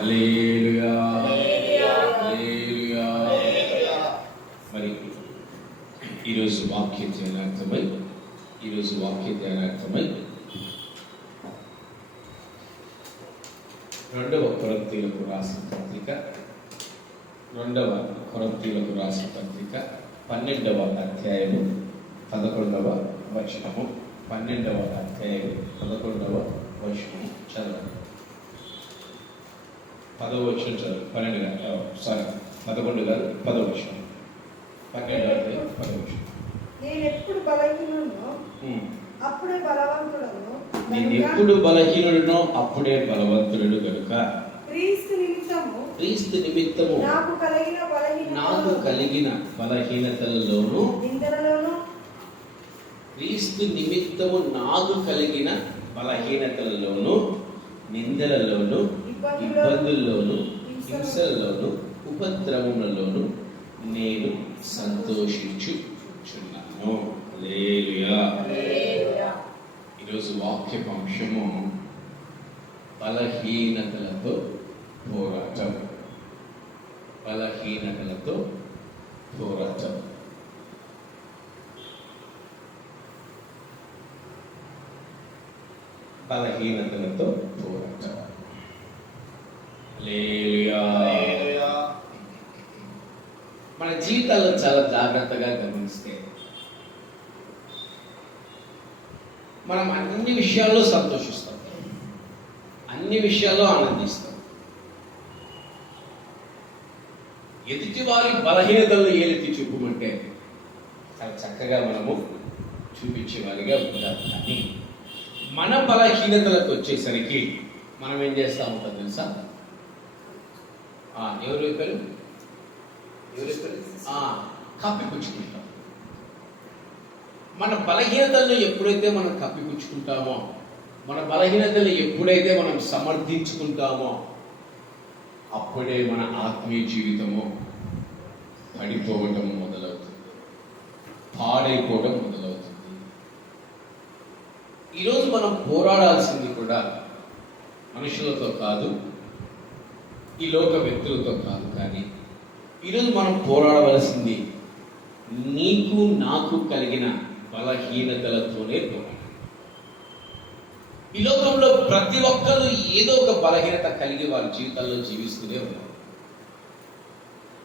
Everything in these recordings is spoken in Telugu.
హల్లెలూయా, హల్లెలూయా. మరి ఈరోజు వాక్య ధ్యానార్థమై రెండవ కొరింథీయులకు రాసిన పత్రిక 12వ అధ్యాయము 11వ వచనము. 12వ అధ్యాయము 11వ వచనము చదవండి. 10వ వచనం చదవండి. 11 కాదు 10వ వచనం. 12వ అధ్యాయం 10వ వచనం. నేను ఎప్పుడు బలహీనుడనో అప్పుడే బలవంతుడను గనుక క్రీస్తు నిమిత్తము నాకు కలిగిన బలహీనతలలోను క్రీస్తు నిమిత్తము నాకు కలిగిన బలహీనతలలోను, నిందలలోను, ఇబ్బందుల్లోను, హింసల్లోను, ఉపద్రవములలోను నేను సంతోషించుచున్నాను. హల్లెలూయా. ఈరోజు వాక్యపాంశము బలహీనతలతో పోరాటం. బలహీనతలతో పోరాటం. బలహీనతలతో పోరాటం. హల్లెలూయా. మన జీవితాల్లో చాలా జాగ్రత్తగా గమనిస్తే మనం అన్ని విషయాల్లో సంతోషిస్తాం, అన్ని విషయాల్లో ఆనందిస్తాం. ఎదుటి వారి బలహీనతలను ఏలెత్తి చూపమంటే చాలా చక్కగా మనము చూపించేవారిగా ఉండాలి. కానీ మన బలహీనతలకు వచ్చేసరికి మనం ఏం చేస్తూ ఉంటాం తెలుసా? ఎవరు చెప్పారు? కప్పిపుచ్చుకుంటాం. మన బలహీనతలను ఎప్పుడైతే మనం కప్పిపుచ్చుకుంటామో, మన బలహీనతలను ఎప్పుడైతే మనం సమర్థించుకుంటామో, అప్పుడే మన ఆత్మీయ జీవితము పడిపోవటం మొదలవుతుంది, పాడైపోవడం మొదలవుతుంది. ఈరోజు మనం పోరాడాల్సింది కూడా మనుషులతో కాదు, ఈ లోక వ్యక్తులతో కాదు, కానీ ఈరోజు మనం పోరాడవలసింది నీకు నాకు కలిగిన బలహీనతలతోనే పోరాడాలి. ఈ లోకంలో ప్రతి ఒక్కరు ఏదో ఒక బలహీనత కలిగి వారి జీవితాల్లో జీవిస్తూనే ఉన్నారు.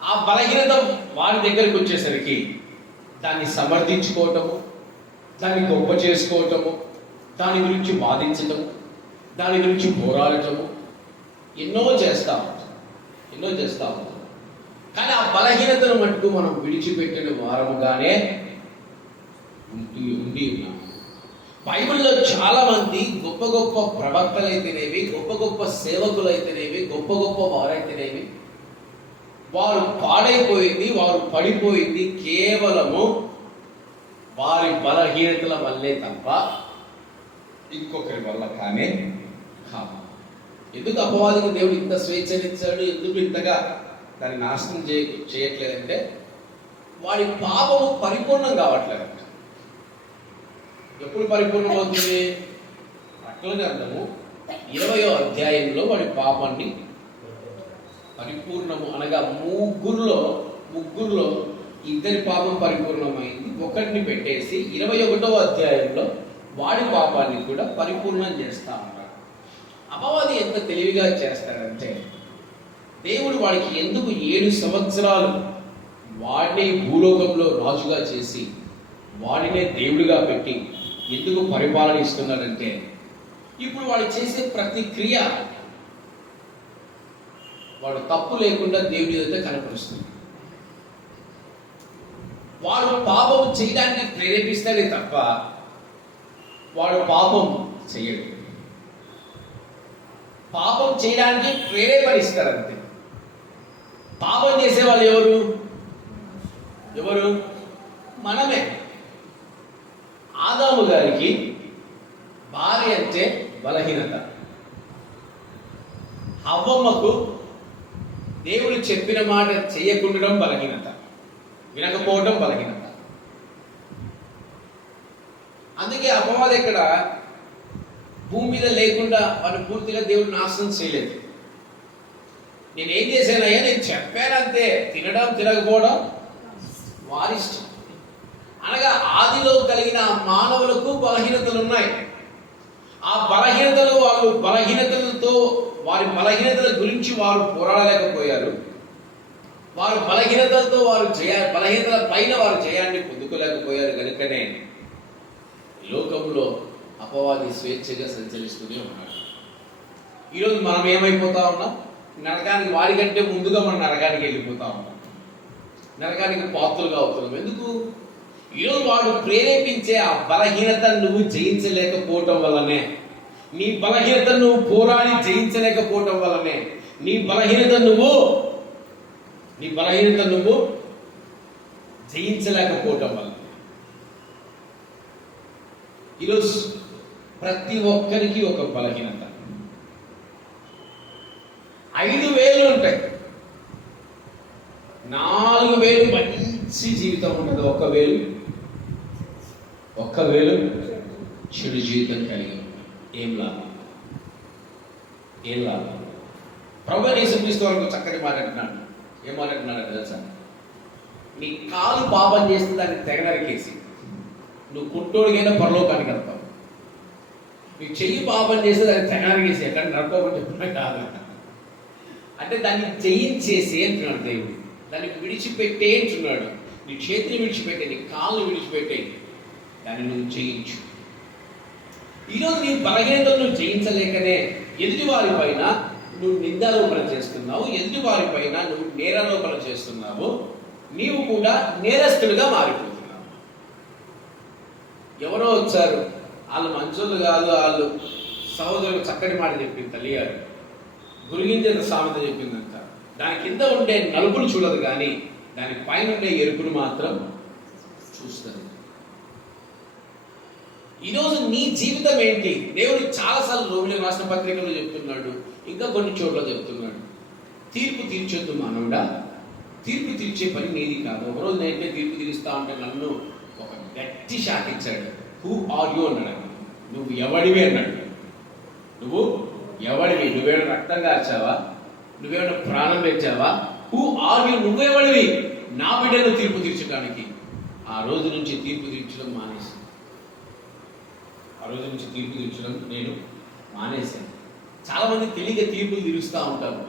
ఆ బలహీనత వారి దగ్గరికి వచ్చేసరికి దాన్ని సమర్థించుకోవటము, దాన్ని గొప్ప చేసుకోవటము, దాని గురించి వాదించటము, దాని గురించి పోరాడటము ఎన్నో చేస్తూ ఉంటాం. కానీ ఆ బలహీనతను మటుకు మనం విడిచిపెట్టిన వారముగానే ఉండి ఉన్నాం. బైబిల్లో చాలా మంది గొప్ప గొప్ప ప్రవక్తలైతేనేవి, గొప్ప గొప్ప సేవకులైతేనేవి, గొప్ప గొప్ప వారైతేనేవి, వారు పాడైపోయింది, వారు పడిపోయింది కేవలము వారి బలహీనతల వల్లే తప్ప ఇంకొకరి వల్ల కానే కాదు. ఎందుకు అపవాదికి దేవుడు ఇంత స్వేచ్ఛనిచ్చాడు? ఎందుకు ఇంతగా దాన్ని నాశనం చేయట్లేదంటే వాడి పాపము పరిపూర్ణం కావట్లేదంట. ఎప్పుడు పరిపూర్ణం అవుతుంది? ప్రకటన గ్రంథము 20వ అధ్యాయంలో వాడి పాపాన్ని పరిపూర్ణము అనగా ముగ్గురులో ఇద్దరి పాపం పరిపూర్ణమైంది, ఒకరిని పెట్టేసి 21వ అధ్యాయంలో వాడి పాపాన్ని కూడా పరిపూర్ణం చేస్తా ఉన్నారు. అపవాది ఎంత తెలివిగా చేస్తాడంటే, దేవుడు వాడికి ఎందుకు 7 సంవత్సరాలు వాడిని భూలోకంలో రాజుగా చేసి వాడినే దేవుడిగా పెట్టి ఎందుకు పరిపాలన ఇస్తున్నాడంటే, ఇప్పుడు వాడు చేసే ప్రతి క్రియ వాడు తప్పు లేకుండా దేవుడి దగ్గర కనపరుస్తుంది. వాడు పాపం చేయడానికి ప్రేరేపిస్తాడే తప్ప వాడు పాపం చేయడు. పాపం చేయడానికి ప్రేరేపణిస్తారంతే. పాపం చేసేవాళ్ళు ఎవరు? మనమే. ఆదాము గారికి భార్య అంటే బలహీనత, హవ్వమ్మకు దేవుడు చెప్పిన మాట చేయకుండడం బలహీనత, వినకపోవడం బలహీనత. అందుకే అపవాది ఇక్కడ భూమి మీద లేకుండా వారిని పూర్తిగా దేవుడు నాశనం చేయలేదు. నేనేం చేశానయ్యా, నేను చెప్పానంతే. తినడం తినకపోవడం వారిష్టం. అనగా ఆదిలో కలిగిన మానవులకు బలహీనతలు ఉన్నాయి. ఆ బలహీనతలు, వాళ్ళు బలహీనతలతో వారి బలహీనతల గురించి వారు పోరాడలేకపోయారు. వారు బలహీనతలతో బలహీనతల పైన వారు జయాన్ని పొందుకోలేకపోయారు. కనుకనే లోకంలో అపవాది స్వేచ్ఛగా సంచరిస్తూనే ఉన్నాడు. ఈరోజు మనం ఏమైపోతా ఉన్నాం? నరకానికి, వారికంటే ముందుగా మనం నరకానికి వెళ్ళిపోతా ఉన్నాం. నరకానికి పాత్రలుగా అవుతున్నాం. ఎందుకు? ఈరోజు వాడు ప్రేరేపించే ఆ బలహీనతను నువ్వు జయించలేకపోవటం వల్లనే, నీ బలహీనతను నువ్వు పోరాడి జయించలేకపోవటం వల్లనే, నీ బలహీనత నువ్వు జయించలేకపోవటం వల్ల ఈరోజు ప్రతి ఒక్కరికి ఒక బలహీనత. 5 వేలు ఉంటాయి, 4 వేలు మంచి జీవితం ఉంటుంది, 1 వేలు చెడు జీవితం కలిగి ఉంటుంది. ఏం లాభం? ప్రభువు యేసుక్రీస్తు వరకు చక్కటి మాట అంటున్నాడు. ఏం మాట అంటున్నాడు తెలుసా? నీ కాలు పాపం చేస్తే దాన్ని తెగ నరికేసి నువ్వు కుంటోడికైనా పరలోకానికి వెళ్తావు. నీ చెయ్యి పాపం చేస్తే దాన్ని తెగ నరికేసి ఎక్కడ నరకోమని చెప్తున్నా కాదు. అంటే దాన్ని జయించేసి అంటున్నాడు దేవుడు. దాన్ని విడిచిపెట్టే అంటున్నాడు. నీ చేతిని విడిచిపెట్టే, నీ కాళ్ళని విడిచిపెట్టే, దాన్ని నువ్వు జయించు. ఈరోజు నీ బలహీనతను నువ్వు జయించలేకనే ఎదుటి వారి పైన నువ్వు నిందారోపణ చేస్తున్నావు, ఎదుటి వారి పైన నువ్వు నేరారోపణ చేస్తున్నావు, నీవు కూడా నేరస్తుడిగా మారిపోతున్నావు. ఎవరో వచ్చారు, వాళ్ళు మంచోళ్ళు కాదు, వాళ్ళు సహోదరులు చక్కటి మాట చెప్పింది తల్లి గారు, గురిగింజల సామెత చెప్పిందంట. దాని కింద ఉండే నలుపులు చూడదు కానీ దాని పైన ఉండే ఎరుపును మాత్రం చూస్తుంది. ఈరోజు నీ జీవితం ఏంటి? దేవుడు చాలాసార్లు రోమిలకు రాసిన పత్రికల్లో చెప్తున్నాడు, ఇంకా కొన్ని చోట్ల చెప్తున్నాడు. తీర్పు తీర్చొద్దు మానవుడా, తీర్పు తీర్చే పని నీది కాదు. ఒకరోజు నేనే తీర్పు తీరుస్తా ఉంటే నన్ను ఒక గట్టి షాక్ ఇచ్చాడు. హూ ఆర్ యూ అన్నాడు. నువ్వు ఎవడివి అన్నాడు. నువ్వు ఎవడివి? నువ్వేమైనా రక్తం కార్చావా? నువ్వేమైనా ప్రాణం పెంచావా? Who are you? నువ్వెవడివి నా బిడ్డను తీర్పు తీర్చడానికి? ఆ రోజు నుంచి తీర్పు తీర్చడం మానేశాను. నేను మానేశాను. చాలా మంది తెలియక తీర్పులు తీరుస్తూ ఉంటారు.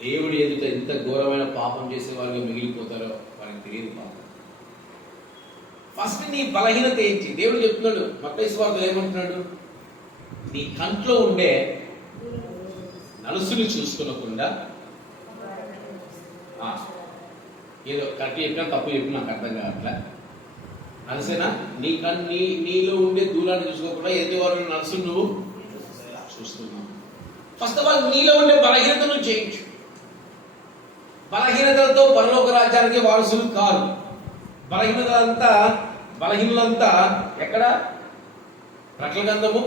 దేవుడి ఎదుట ఎంత ఘోరమైన పాపం చేసే వారిగా మిగిలిపోతారో వారికి తెలియదు. పాపం ఫస్ట్ నీ బలహీనత ఏంటి? దేవుడు చెప్తున్నాడు, మత్తయి సువార్తలో ఏమంటున్నాడు? నీ కంట్లో ఉండే నలుసుని చూసుకునకుండా, ఏదో కరెక్ట్ చెప్పినా తప్పు చెప్పినా నాకు అర్థం కావట్లే, నలుసేనా? నీలో ఉండే దూరాన్ని చూసుకోకుండా ఎదుటివారు నలుసుని నువ్వు చూస్తున్నావు. ఫస్ట్ ఆఫ్ ఆల్ నీలో ఉండే బలహీనతను చేయించు. బలహీనతలతో పరలోక రాజ్యానికి వారసులు కాదు. బలహీనులంతా ఎక్కడ? ప్రకటన గ్రంథము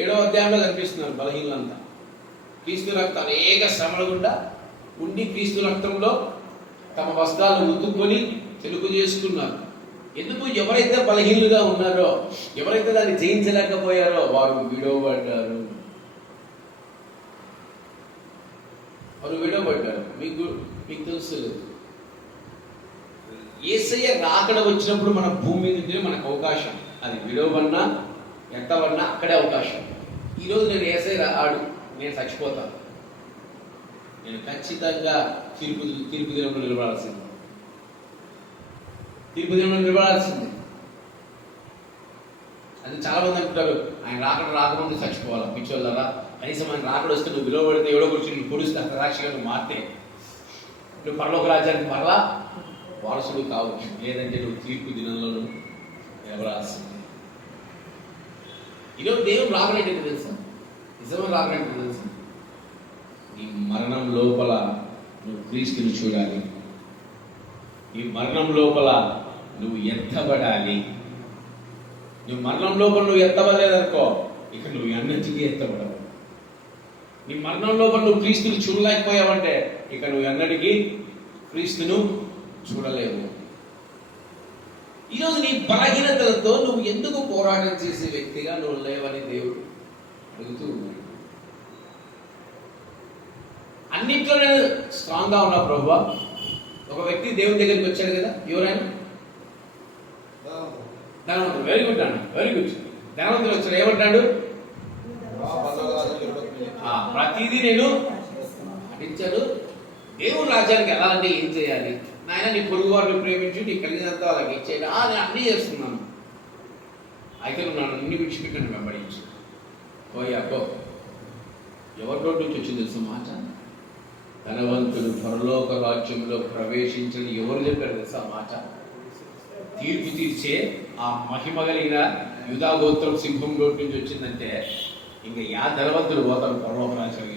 7వ అధ్యాయంలో కనిపిస్తున్నారు. బలహీనులంతా క్రీస్తు రక్తం అనేక శ్రమల గుండా ఉండి క్రీస్తు రక్తంలో తమ వస్త్రాలు ఉతుక్కొని తెలుగు చేసుకున్నారు. ఎందుకు? ఎవరైతే బలహీనులుగా ఉన్నారో, ఎవరైతే దాన్ని జయించలేకపోయారో వారు విడవబడ్డారు. మీకు తెలుసు, యేసయ్య రాకడ వచ్చినప్పుడు మన భూమి మీద ఉంటే మనకు అవకాశం. అది విడవబడినా ఎత్తబడినా అక్కడే అవకాశం. ఈరోజు నేను యేసయ్య రాడు, నేను చచ్చిపోతాను, నేను ఖచ్చితంగా తీర్పు దినంలో నిలబడాల్సింది. అది చాలా మంది అంటారు, ఆయన రాకముందు చచ్చిపోవాలా? పిచ్చోళ్ళరా, కనీసం ఆయన రాకడ వస్తే నువ్వు విలువబడితే ఎవడో గురించి నువ్వు పొడిస్తే అంతరాక్షిగా నువ్వు మారితే నువ్వు పరలోక రాజ్యానికి మరలా వారసుడు కావచ్చు. లేదంటే నువ్వు తీర్పు దినంలో నిలబడాల్సింది. ఈరోజు దేవుడు రాకడంటే తెలుసా? నిజమైన రాకడంటే తెలుసా? నీ మరణం లోపల నువ్వు క్రీస్తుని చూడాలి. నీ మరణం లోపల నువ్వు ఎత్తబడాలి. నువ్వు మరణం లోపల నువ్వు ఎత్తబడలేదనుకో, ఇక నువ్వు ఎన్నటికీ ఎత్తబడవు. నీ మరణం లోపల నువ్వు క్రీస్తుని చూడలేకపోయావంటే ఇక నువ్వు ఎన్నటికీ క్రీస్తును చూడలేవు. ఈరోజు నీ బలహీనతలతో నువ్వు ఎందుకు పోరాటం చేసే వ్యక్తిగా నువ్వు లేవని దేవుడు అడుగుతూ ఉన్నాడు. అన్నింటిలో నేను స్ట్రాంగ్గా ఉన్నా ప్రభువా. ఒక వ్యక్తి దేవుని దగ్గరికి వచ్చాడు కదా, ఎవరైనా ధనవంతుడు. వెరీ గుడ్ అన్న, వెరీ గుడ్. ధనవంతుడు వచ్చాడు, ఏమంటాడు? ప్రతిదీ నేను పాటించాడు. దేవుని రాజ్యానికి వెళ్ళాలంటే ఏం చేయాలి? నాయన నీ పొరుగు వారిని ప్రేమించు, నీ కలిగినంత వాళ్ళకి ఇచ్చేయడు. నేను అన్నీ చేస్తున్నాను. అయితే నువ్వు నన్ను అన్ని విడిచిపెట్టాను, వెంబడించు. పోయాకో ఎవరి నోటి నుంచి వచ్చింది తెలుసు మాట? ధనవంతుడు పరలోక రాజ్యంలో ప్రవేశించని ఎవరు చెప్పారు తెలుసా మాట? తీర్పు తీర్చే ఆ మహిమ కలిగిన యూదా గోత్రం సింహం నోటి నుంచి వచ్చిందంటే ఇంకా ధనవంతుడు పోతాడు పరలోక రాజ్యం.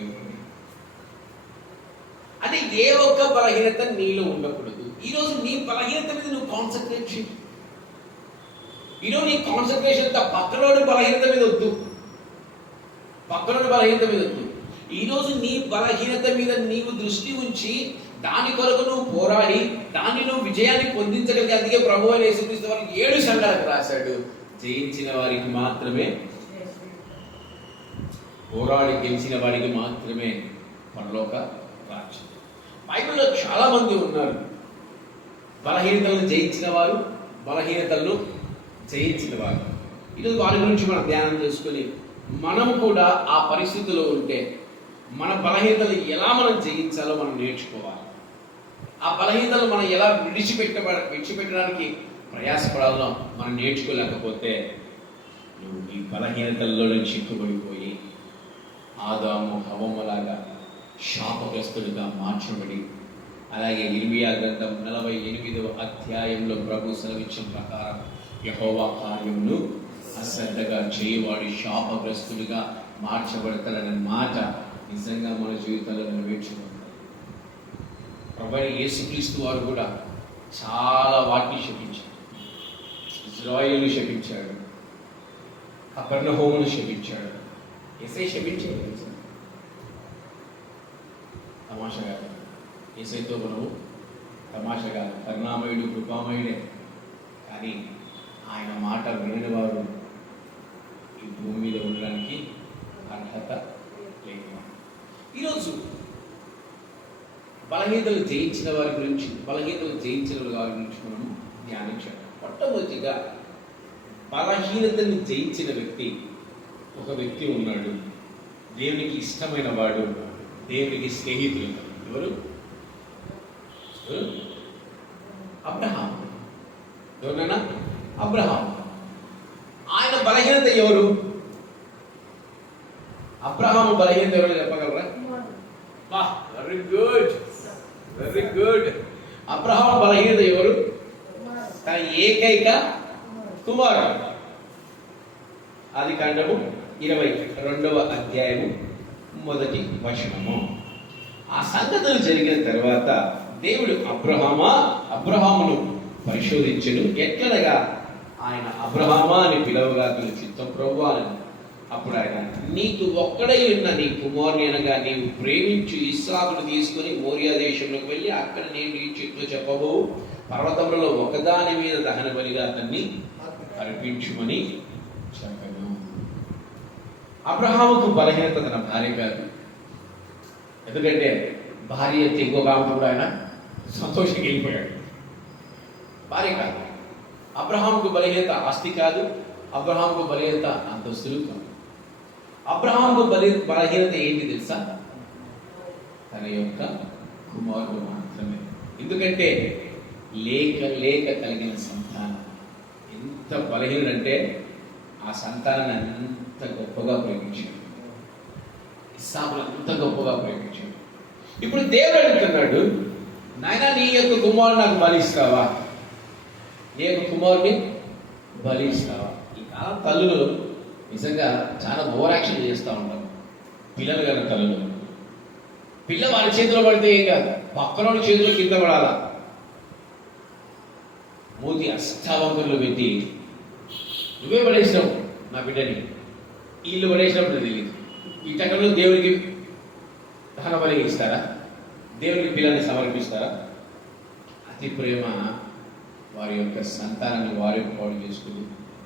అంటే ఏ ఒక్క బలహీనత నీలో ఉండకూడదు. ఈరోజు నీ బలహీనత మీద నువ్వు కాన్సన్ట్రేట్ చేయి. ఈరోజు నీ కాన్సన్ట్రేషన్ పక్కనోడి బలహీనత మీద వద్దు, పక్కనోడి బలహీనత మీద వద్దు. ఈరోజు నీ బలహీనత మీద నీవు దృష్టి ఉంచి దాని కొరకు నువ్వు పోరాడి దాన్ని నువ్వు విజయాన్ని పొందించగలిగి. అందుకే ప్రభువు అయిన యేసుక్రీస్తు వారికి 7 సంఘాలకు రాశాడు, జయించిన వారికి మాత్రమే, పోరాడి గెలిచిన వారికి మాత్రమే పరలోక రాజ్యం. బైబిల్లో చాలా మంది ఉన్నారు బలహీనతలను జయించిన వారు, బలహీనతలను జయించిన వారు. ఈరోజు వారి గురించి మనం ధ్యానం చేసుకొని మనం కూడా ఆ పరిస్థితిలో ఉంటే మన బలహీనతలు ఎలా మనం జయించాలో మనం నేర్చుకోవాలి. ఆ బలహీనతలు మనం ఎలా విడిచిపెట్టడానికి ప్రయాసపడాలో మనం నేర్చుకోలేకపోతే నువ్వు ఈ బలహీనతల్లో చిక్కుబడిపోయి ఆదాము హవ్వలాగా శాపగ్రస్తుడిగా మార్చబడి, అలాగే ఇర్మియా గ్రంథం 48వ అధ్యాయంలో ప్రభు సెలవిచ్చిన ప్రకారం యెహోవా కార్యమును అశ్రద్ధగా చేయవాడి శాపగ్రస్తుడిగా మార్చబడతాడనే మాట నిజంగా మన జీవితంలో నెరవేర్చుకుంటాం. ప్రభు యేసుక్రీస్తు వారు కూడా చాలా వాటిని శపించాడు. ఇజ్రాయేలును శపించాడు, కపెర్నహూమును శపించాడు. యేసే శపించాడు. తమాషగా యేసైతో మనము తమాషగా కరుణామయుడు కృపామయుడే, కానీ ఆయన మాట వినని వారు ఈ భూమి మీద ఉండడానికి అర్హత లేదు. ఈరోజు బలహీనతలు జయించిన వారి గురించి మనం ధ్యానించాలి. మొట్టమొదటిగా బలహీనతని జయించిన వ్యక్తి, ఒక వ్యక్తి ఉన్నాడు, దేవునికి ఇష్టమైన వాడు, దేవునికి స్నేహితులు. ఎవరు? అబ్రహాం. ఎవరన్నా? అబ్రహాం. ఆయన బలహీనత ఎవరు? అబ్రహాము బలహీనత ఎవరు చెప్పగలరా? Very good, very good. Abraham బలహీనత ఎవరు? తన ఏకైక కుమారుడు. ఆదికాండము 22వ అధ్యాయము 1వ వచనము. ఆ సంగతులు జరిగిన తర్వాత దేవుడు అబ్రహామును పరిశోధించెను. ఎట్లనగా ఆయన అబ్రహామా అని పిలవగా అతని చిత్తం ప్రభువా అని. అప్పుడు ఆయన, నీకు ఒక్కడై ఉన్న నీ కుమారుని అనగా నీవు ప్రేమించు ఇస్సాకును తీసుకుని మోరియా దేశంలోకి వెళ్ళి అక్కడ నేను ఈ చెట్లు చెప్పబోవు పర్వతములలో ఒకదాని మీద దహన బలిగా అతన్ని అర్పించుమని చెప్పాను. అబ్రహాముకు బలహీనత తన భార్య కాదు. ఎందుకంటే భార్య ఇంకొక ఆమెతో ఆయన సంతోషంగా వెళ్ళిపోయాడు. భార్య కాదు. అబ్రహాముకు బలహీనత ఆస్తి కాదు, అబ్రహాముకు బలహీనత అంతస్తులు కాదు. అబ్రహాముకు బలహీనత ఏంటి తెలుసా? తన యొక్క కుమారుడు మాత్రమే. ఎందుకంటే లేక కలిగిన సంతానం. ఎంత బలహీనుడంటే ఆ సంతానాన్ని అంత గొప్పగా ప్రేమించాడు. ఇస్సాకును అంత గొప్పగా ప్రేమించాడు. ఇప్పుడు దేవుడు అడుగుతున్నాడు, నాయనా నీ యొక్క కుమారుడు నాకు బలిస్తావా? నీ యొక్క కుమారుడిని బలిస్తావా? ఈ కాలం తల్లులు నిజంగా చాలా ఓవర్ యాక్షన్ చేస్తూ ఉంటారు. పిల్లలు గారి తల్లులు, పిల్ల వారి చేతిలో పడితే ఏం కాదు, పక్కన చేతిలో కింద పడాలా. మూతి అష్టావంకులు పెట్టి నువ్వే పడేసినావు నా బిడ్డని, వీళ్ళు పడేసినప్పుడు తెలియదు. ఈ టైంలో దేవునికి దహన బలి ఇస్తారా? దేవునికి పిల్లల్ని సమర్పిస్తారా? అతి ప్రేమ వారి యొక్క సంతానాన్ని వారి పాడు చేసుకుని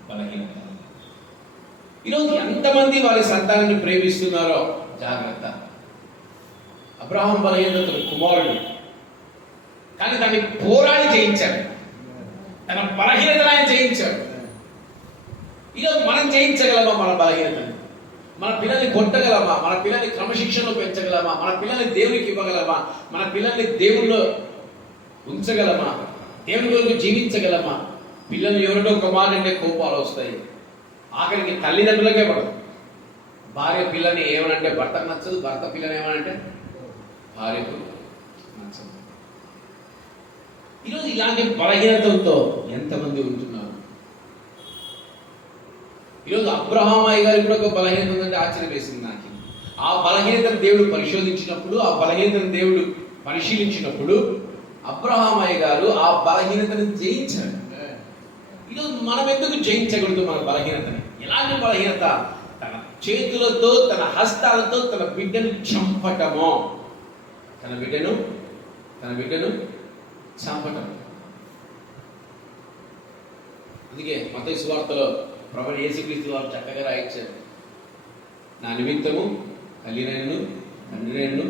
బలహీనత. ఈరోజు ఎంతమంది వారి సంతానాన్ని ప్రేమిస్తున్నారో జాగ్రత్త. అబ్రహాం బలహీనత తన కుమారుడు, కానీ దాన్ని పోరాడి జయించాడు. తన బలహీనతను ఆయన జయించాడు. ఈరోజు మనం జయించగలమా మన బలహీనతను? మన పిల్లల్ని కొట్టగలమా? మన పిల్లల్ని క్రమశిక్షణలో పెంచగలమా? మన పిల్లల్ని దేవునికి ఇవ్వగలమా? మన పిల్లల్ని దేవుళ్ళు ఉంచగలమా? దేవుని కొరకు జీవించగలమా? పిల్లలు ఎవరిలో ఒక మాట అంటే కోపాలు వస్తాయి. ఆఖరికి తల్లిదండ్రులకే పడదు. భార్య పిల్లని ఏమనంటే భర్తకు నచ్చదు, భర్త పిల్లని ఏమనంటే భార్యకు నచ్చదు. ఈరోజు ఇలాంటి బలహీనతలతో ఎంతమంది ఉంటున్నారు? ఈరోజు అబ్రహాం అయ్య గారికి కూడా ఒక బలహీనత ఉందంటే ఆశ్చర్యం వేసింది నాకు. ఆ బలహీనతను దేవుడు పరిశోధించినప్పుడు, ఆ బలహీనతను దేవుడు పరిశీలించినప్పుడు అబ్రహాం అయ్య గారు ఆ బలహీనతను జయించాడు. ఈరోజు మనం ఎందుకు జయించకూడదు మన బలహీనతని? ఎలాంటి బలహీనత? తన చేతులతో, తన హస్తాలతో తన బిడ్డను చంపటమో, తన బిడ్డను చంపటం. అందుకే మత్తయి సువార్తలో ప్రభువు యేసుక్రీస్తు వారు చక్కగా రాయించారు, నా నిమిత్తము తల్లినైనను, తండ్రినైనను,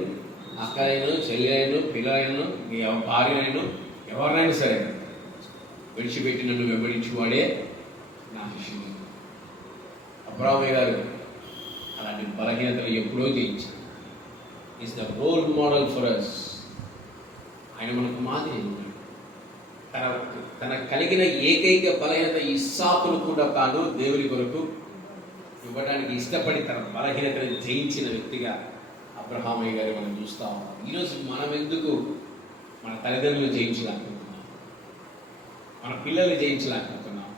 అక్కనైనను, చెల్లినైనను, పిల్లలైనను, మీ భార్యనైనను, ఎవరినైనా సరే విడిచిపెట్టి నన్ను వెంబడించువాడే నా శిష్యుడు. అబ్రహాం గారు అలాంటి బలహీనతలు ఎప్పుడో జయించారు. Is the role model for us. ఆయన మనకు మాదిరి. తన కలిగిన ఏకైక బలహీనత ఇస్సాకును కూడా తాను దేవుని కొరకు ఇవ్వడానికి ఇష్టపడి తన బలహీనతను జయించిన వ్యక్తిగా అబ్రహామయ్య గారు మనం చూస్తా ఉన్నాం. ఈరోజు మనం ఎందుకు మన తల్లిదండ్రులు జయించలేకపోతున్నాం? మన పిల్లల్ని జయించలేకపోతున్నాం?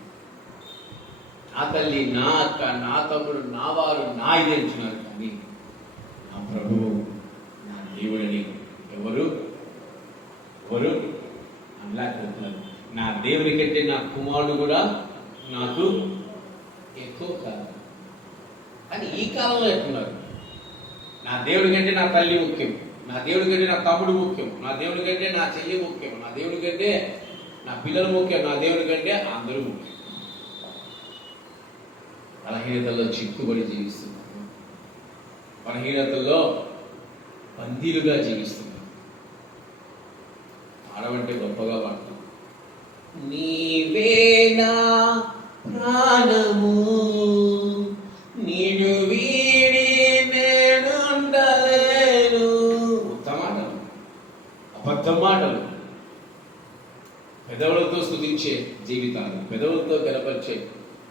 నా తల్లి, నా అక్క, నా తమ్ముడు, నా వారు, నా ఇది అంటున్నారు, కానీ నా ప్రభువు, నా దేవుడిని ఎవరు అనలేకపోతున్నారు. నా దేవుని కంటే నా కుమారుడు కూడా నాకు ఎక్కువ కాదు. కానీ ఈ కాలంలో ఎట్టున్నారు? నా దేవుడి కంటే నా తల్లి ముఖ్యం, నా దేవుడి కంటే నా తమ్ముడు ముఖ్యం, నా దేవుడి కంటే నా చెల్లి ముఖ్యం, నా దేవుడి కంటే నా పిల్లలు ముఖ్యం, నా దేవుడి కంటే అందరూ ముఖ్యం. బలహీనతల్లో చిక్కుబడి జీవిస్తున్నారు. బలహీనతల్లో బందీలుగా జీవిస్తున్నారు. ఆడవంటే గొప్పగా పడతాం. నీవేనా ప్రాణము, నీడు వీడి నేనుండలేను. ఉత్తమ మాటలు, అబద్ధ మాటలు, పెదవులతో స్తుతించే జీవితాలు, పెదవులతో కనపరిచే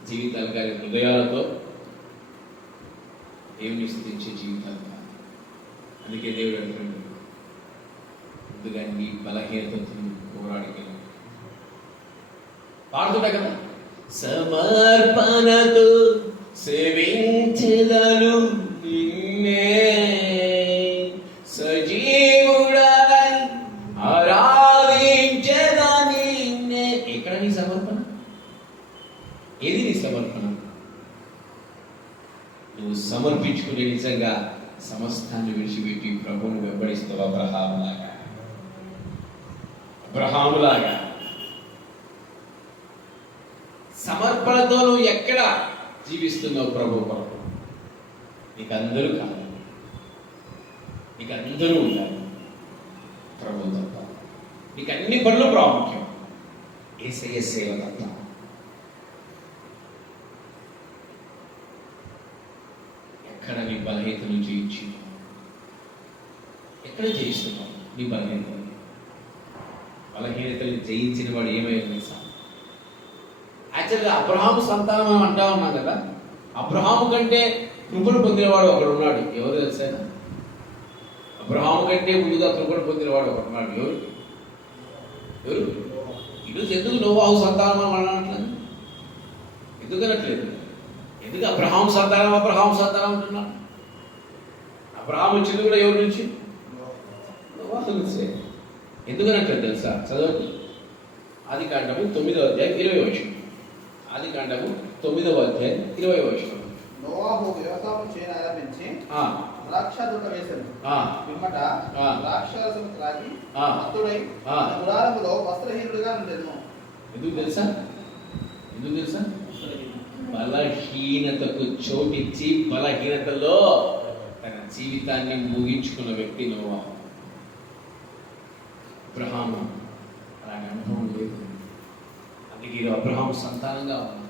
జీవితాలు, కానీ హృదయాలతో దేవుని స్తుతించే జీవితాలు కాదు. అందుకే దేవుడు అంటున్నాడు, ముందుగా నీ బలహీనతతో పోరాడగలవు. పాడుతుంటా కదా, సమర్పణతో సేవించెదను నిన్నే, సజీవుడై ఆరాధించెదా నిన్నే. ఎక్కడ నీ సమర్పణ? ఏది నీ సమర్పణ? నువ్వు సమర్పించుకునే నిజంగా సమస్తాన్ని విడిచిపెట్టి ప్రభువును వెంబడిస్తావు. అబ్రహాములాగా సమర్పణతో నువ్వు ఎక్కడ జీవిస్తున్నావు ప్రభు కొరకు? నీకు అందరూ కాదు, నీకు అందరూ ఉండాలి ప్రభు తప్ప. నీకు అన్ని పనులు ప్రాముఖ్యం, యేసయ్య సేవ తప్ప. ఎక్కడ నీ బలహీనతను జయించి, ఎక్కడ జయిస్తున్నావు నీ బలహీనతను? బలహీనతలు జయించిన వాడు ఏమైంది తెలుసా? యాక్చువల్గా అబ్రహాము సంతానం అని అంటా ఉన్నాం కదా. అబ్రహాము కంటే కృపను పొందినవాడు ఒకడు ఉన్నాడు. ఎవరు తెలుసా? అబ్రహాము కంటే ముందుగా కృపను పొందినవాడు ఒకడు ఉన్నాడు. ఎవరు? ఈరోజు ఎందుకు నోవాహు సంతానం అని అనట్లేదు? ఎందుకు అనట్లేదు? ఎందుకు అబ్రహాము సంతానం అంటున్నాడు? అబ్రహాము వచ్చింది కూడా ఎవరి నుంచి? నోవాహు నుంచి. ఎందుకనట్లేదు తెలుసా? చదవండి. ఆదికాండము 9వ అధ్యాయం 20వ వచనం. ఆదికాండము 9వ అధ్యాయం 20వ వచనం. నోవాహు వ్యవసాయం చేయనారంభించి ద్రాక్ష తోట వేశాడు. పిమ్మట ద్రాక్షరసము త్రాగి మత్తుడై గుడారములో వస్త్రహీనుడిగా ఉండెను. ఎందుకు తెలుసా? బలహీనతకు చోటిచ్చి బలహీనతలో తన జీవితాన్ని ముగించుకున్న వ్యక్తి నోవాహు. అబ్రహాము అలాంటి అనుభవం లేదు. అందుకే అబ్రహాము సంతానంగా ఉన్నాడు.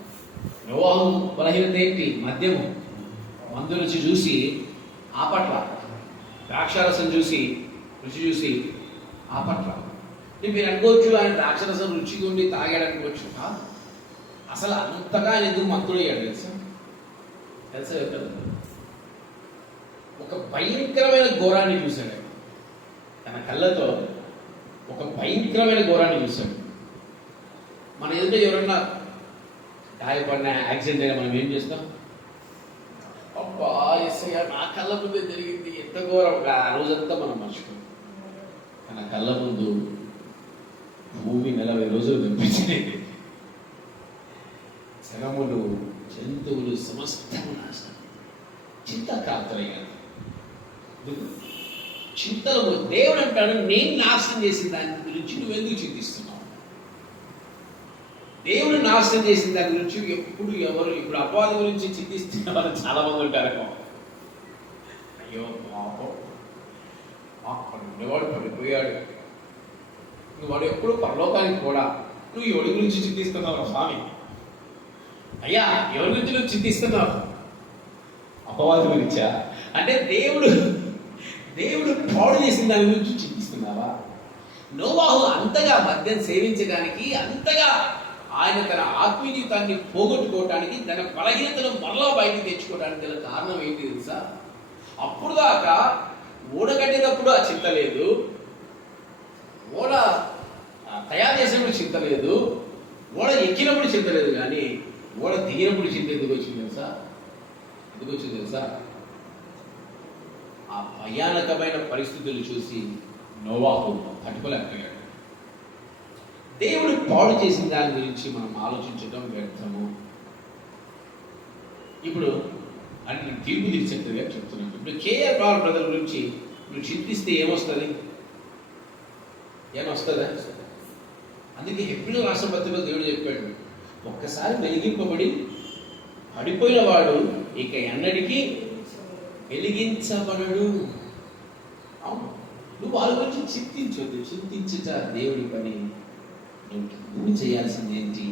నోవాహు బలహీనత ఏంటి? మద్యము, మందు రుచి చూసి ఆపట్ల, ద్రాక్షారసం రుచి చూసి ఆపట్ల. మీరు అనుకోవచ్చు ఆయన ద్రాక్షరసం రుచిగా ఉండి తాగాడు అనుకోవచ్చు. కాదు, అసలు అంతగా ఆయన ఎందుకు మత్తుడయ్యాడు తెలుసా? కదా, ఒక భయంకరమైన ఘోరాన్ని చూశాడు. తన కళ్ళతో ఒక భయంకరమైన ఘోరాన్ని చూశాడు. మన ఎదుట ఎవరన్నా గాయపడిన యాక్సిడెంట్ అయినా మనం ఏం చేస్తాం? అబ్బా ఎస్ఐ నా కళ్ళ ముందే జరిగింది, ఎంత ఘోరంగా. ఆ రోజంతా మనం మర్చిపోయాం. తన కళ్ళ ముందు భూమి 40 రోజులు కనిపించింది. జనములు, జంతువులు సమస్తము నాశనం. చింతకాతురయ్యాడు. చింతలు. దేవుడు అంటాడు, నేను నాశనం చేసిన దాని గురించి నువ్వెందుకు చింతిస్తున్నావు? దేవుడు నాశనం చేసిన దాని గురించి ఎప్పుడు ఎవరు ఇప్పుడు అపవాది గురించి చింతిస్తున్న వాళ్ళు చాలా మంది ఉంటారు. అయ్యో పాపం, ఉండేవాడు పడిపోయాడు, వాడు ఎప్పుడు పరలోకానికి కూడా. నువ్వు ఎవరి గురించి చింతిస్తున్నావు స్వామి? అయ్యా, ఎవరి గురించి నువ్వు చింతిస్తున్నావు? అపవాది గురించా? అంటే దేవుడు పాడు చేసిన దాని గురించి చింతిస్తున్నావా? నోవాహు అంతగా మద్యం సేవించడానికి, అంతగా ఆయన తన ఆత్మీయతాన్ని పోగొట్టుకోవటానికి, తన బలహీనతను మరలా బయటికి తెచ్చుకోవడానికి గల కారణం ఏంటి తెలుసా? అప్పుడు దాకా ఊడగట్టేటప్పుడు ఆ చింత లేదు, ఓడ తయారు చేసినప్పుడు చింత లేదు, ఓడ ఎక్కినప్పుడు చింత లేదు, కానీ ఓడ దిగినప్పుడు చింత ఎందుకు వచ్చింది తెలుసా? ఆ భయానకమైన పరిస్థితులు చూసి నోవాహు తట్టుకోలేకపోయాడు. దేవుడు పాడు చేసిన దాని గురించి మనం ఆలోచించడం వ్యర్థము. ఇప్పుడు అంటే తీర్పు తీర్చేట్టుగా చెప్తున్నాను. ఇప్పుడు కేఆర్ బాల్ బ్రదర్ గురించి నువ్వు చింతిస్తే ఏమొస్తుంది? అందుకే హెబ్రీయుల రాష్ట్ర పత్రికలో దేవుడు చెప్పాడు, ఒక్కసారి వెలిగింపబడి పడిపోయిన వాడు ఇక ఎన్నటికీ వెలిగించబడడు. అవును, నువ్వు వాళ్ళ గురించి చింతించొద్దు. చింతించుట దేవుడి పని. నువ్వు చేయాల్సింది ఏంటి?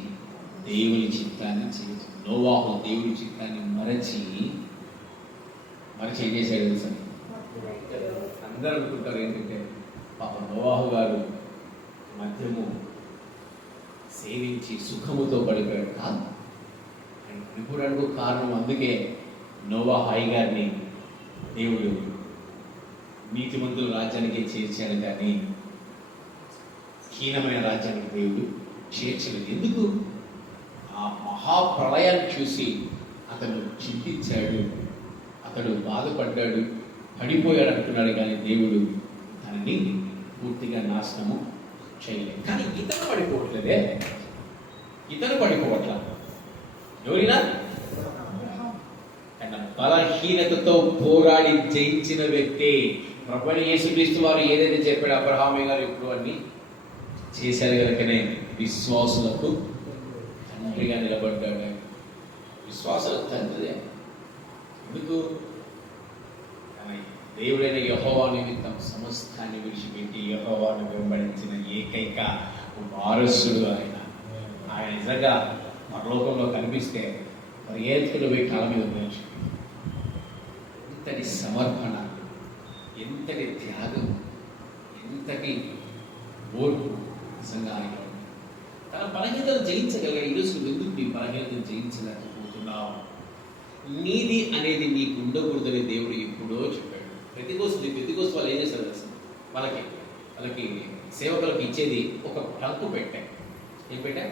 దేవుని చిత్తాన్ని చేయొచ్చు. నోవాహు దేవుడి చిత్తాన్ని మరచి ఏం చేశాడు తెలుసా? అందరూ అనుకుంటారు ఏంటంటే పాప నోవాహు గారు మద్యము సేవించి సుఖముతో పడిపోయాడు. కాదు, ఆయన పడిపోవడానికి కారణం. అందుకే నోవాహు గారిని దేవుడు నీతిమంతుల రాజ్యానికి చేర్చాడు, కానీ హీనమైన రాజ్యానికి దేవుడు చేర్చలేదు. ఎందుకు? ఆ మహాప్రళయాన్ని చూసి అతను చింతించాడు, అతడు బాధపడ్డాడు, పడిపోయాడు అంటున్నాడు, కానీ దేవుడు తనని పూర్తిగా నాశనము చేయలేదు. కానీ ఇతను పడిపోవట్లేదే, ఎవరైనా తన బలహీనతతో పోరాడి జయించిన వ్యక్తి. ప్రభువైన యేసుక్రీస్తు వారు ఏదైతే చెప్పాడు, అబ్రహాము గారు ఇప్పుడు అన్ని చేశారు కనుకనే విశ్వాసులకు తండ్రిగా నిలబడ్డాడు. విశ్వాసులకు తండ్రి. ఎందుకు? దేవుడైన యెహోవా నిమిత్తం సమస్తాన్ని విడిచిపెట్టి యెహోవాను వెంబడించిన ఏకైక వారసుడు ఆయన. నిజంగా పరలోకంలో కనిపిస్తే మరి ఏతుకులు పోయి కాలం మీద ఉపయోగించి ఎంతటి సమర్పణ, ఎంతటి త్యాగం, ఎంతటి ఓర్పు. నిజంగా ఆయన తన బలహీనతను జయించగలిగాడు. ఈరోజు ఎందుకు నీ బలహీనతను జయించలేకపోతున్నావు? నీది అనేది నీకు ఉండకూడదని దేవుడు ఎప్పుడో చెప్పాడు. పెద్దకోసం వాళ్ళు ఏం చేస్తారు తెలుసు? వాళ్ళకి సేవకులకు ఇచ్చేది ఒక టంకు పెట్టా. ఏం పెట్టా?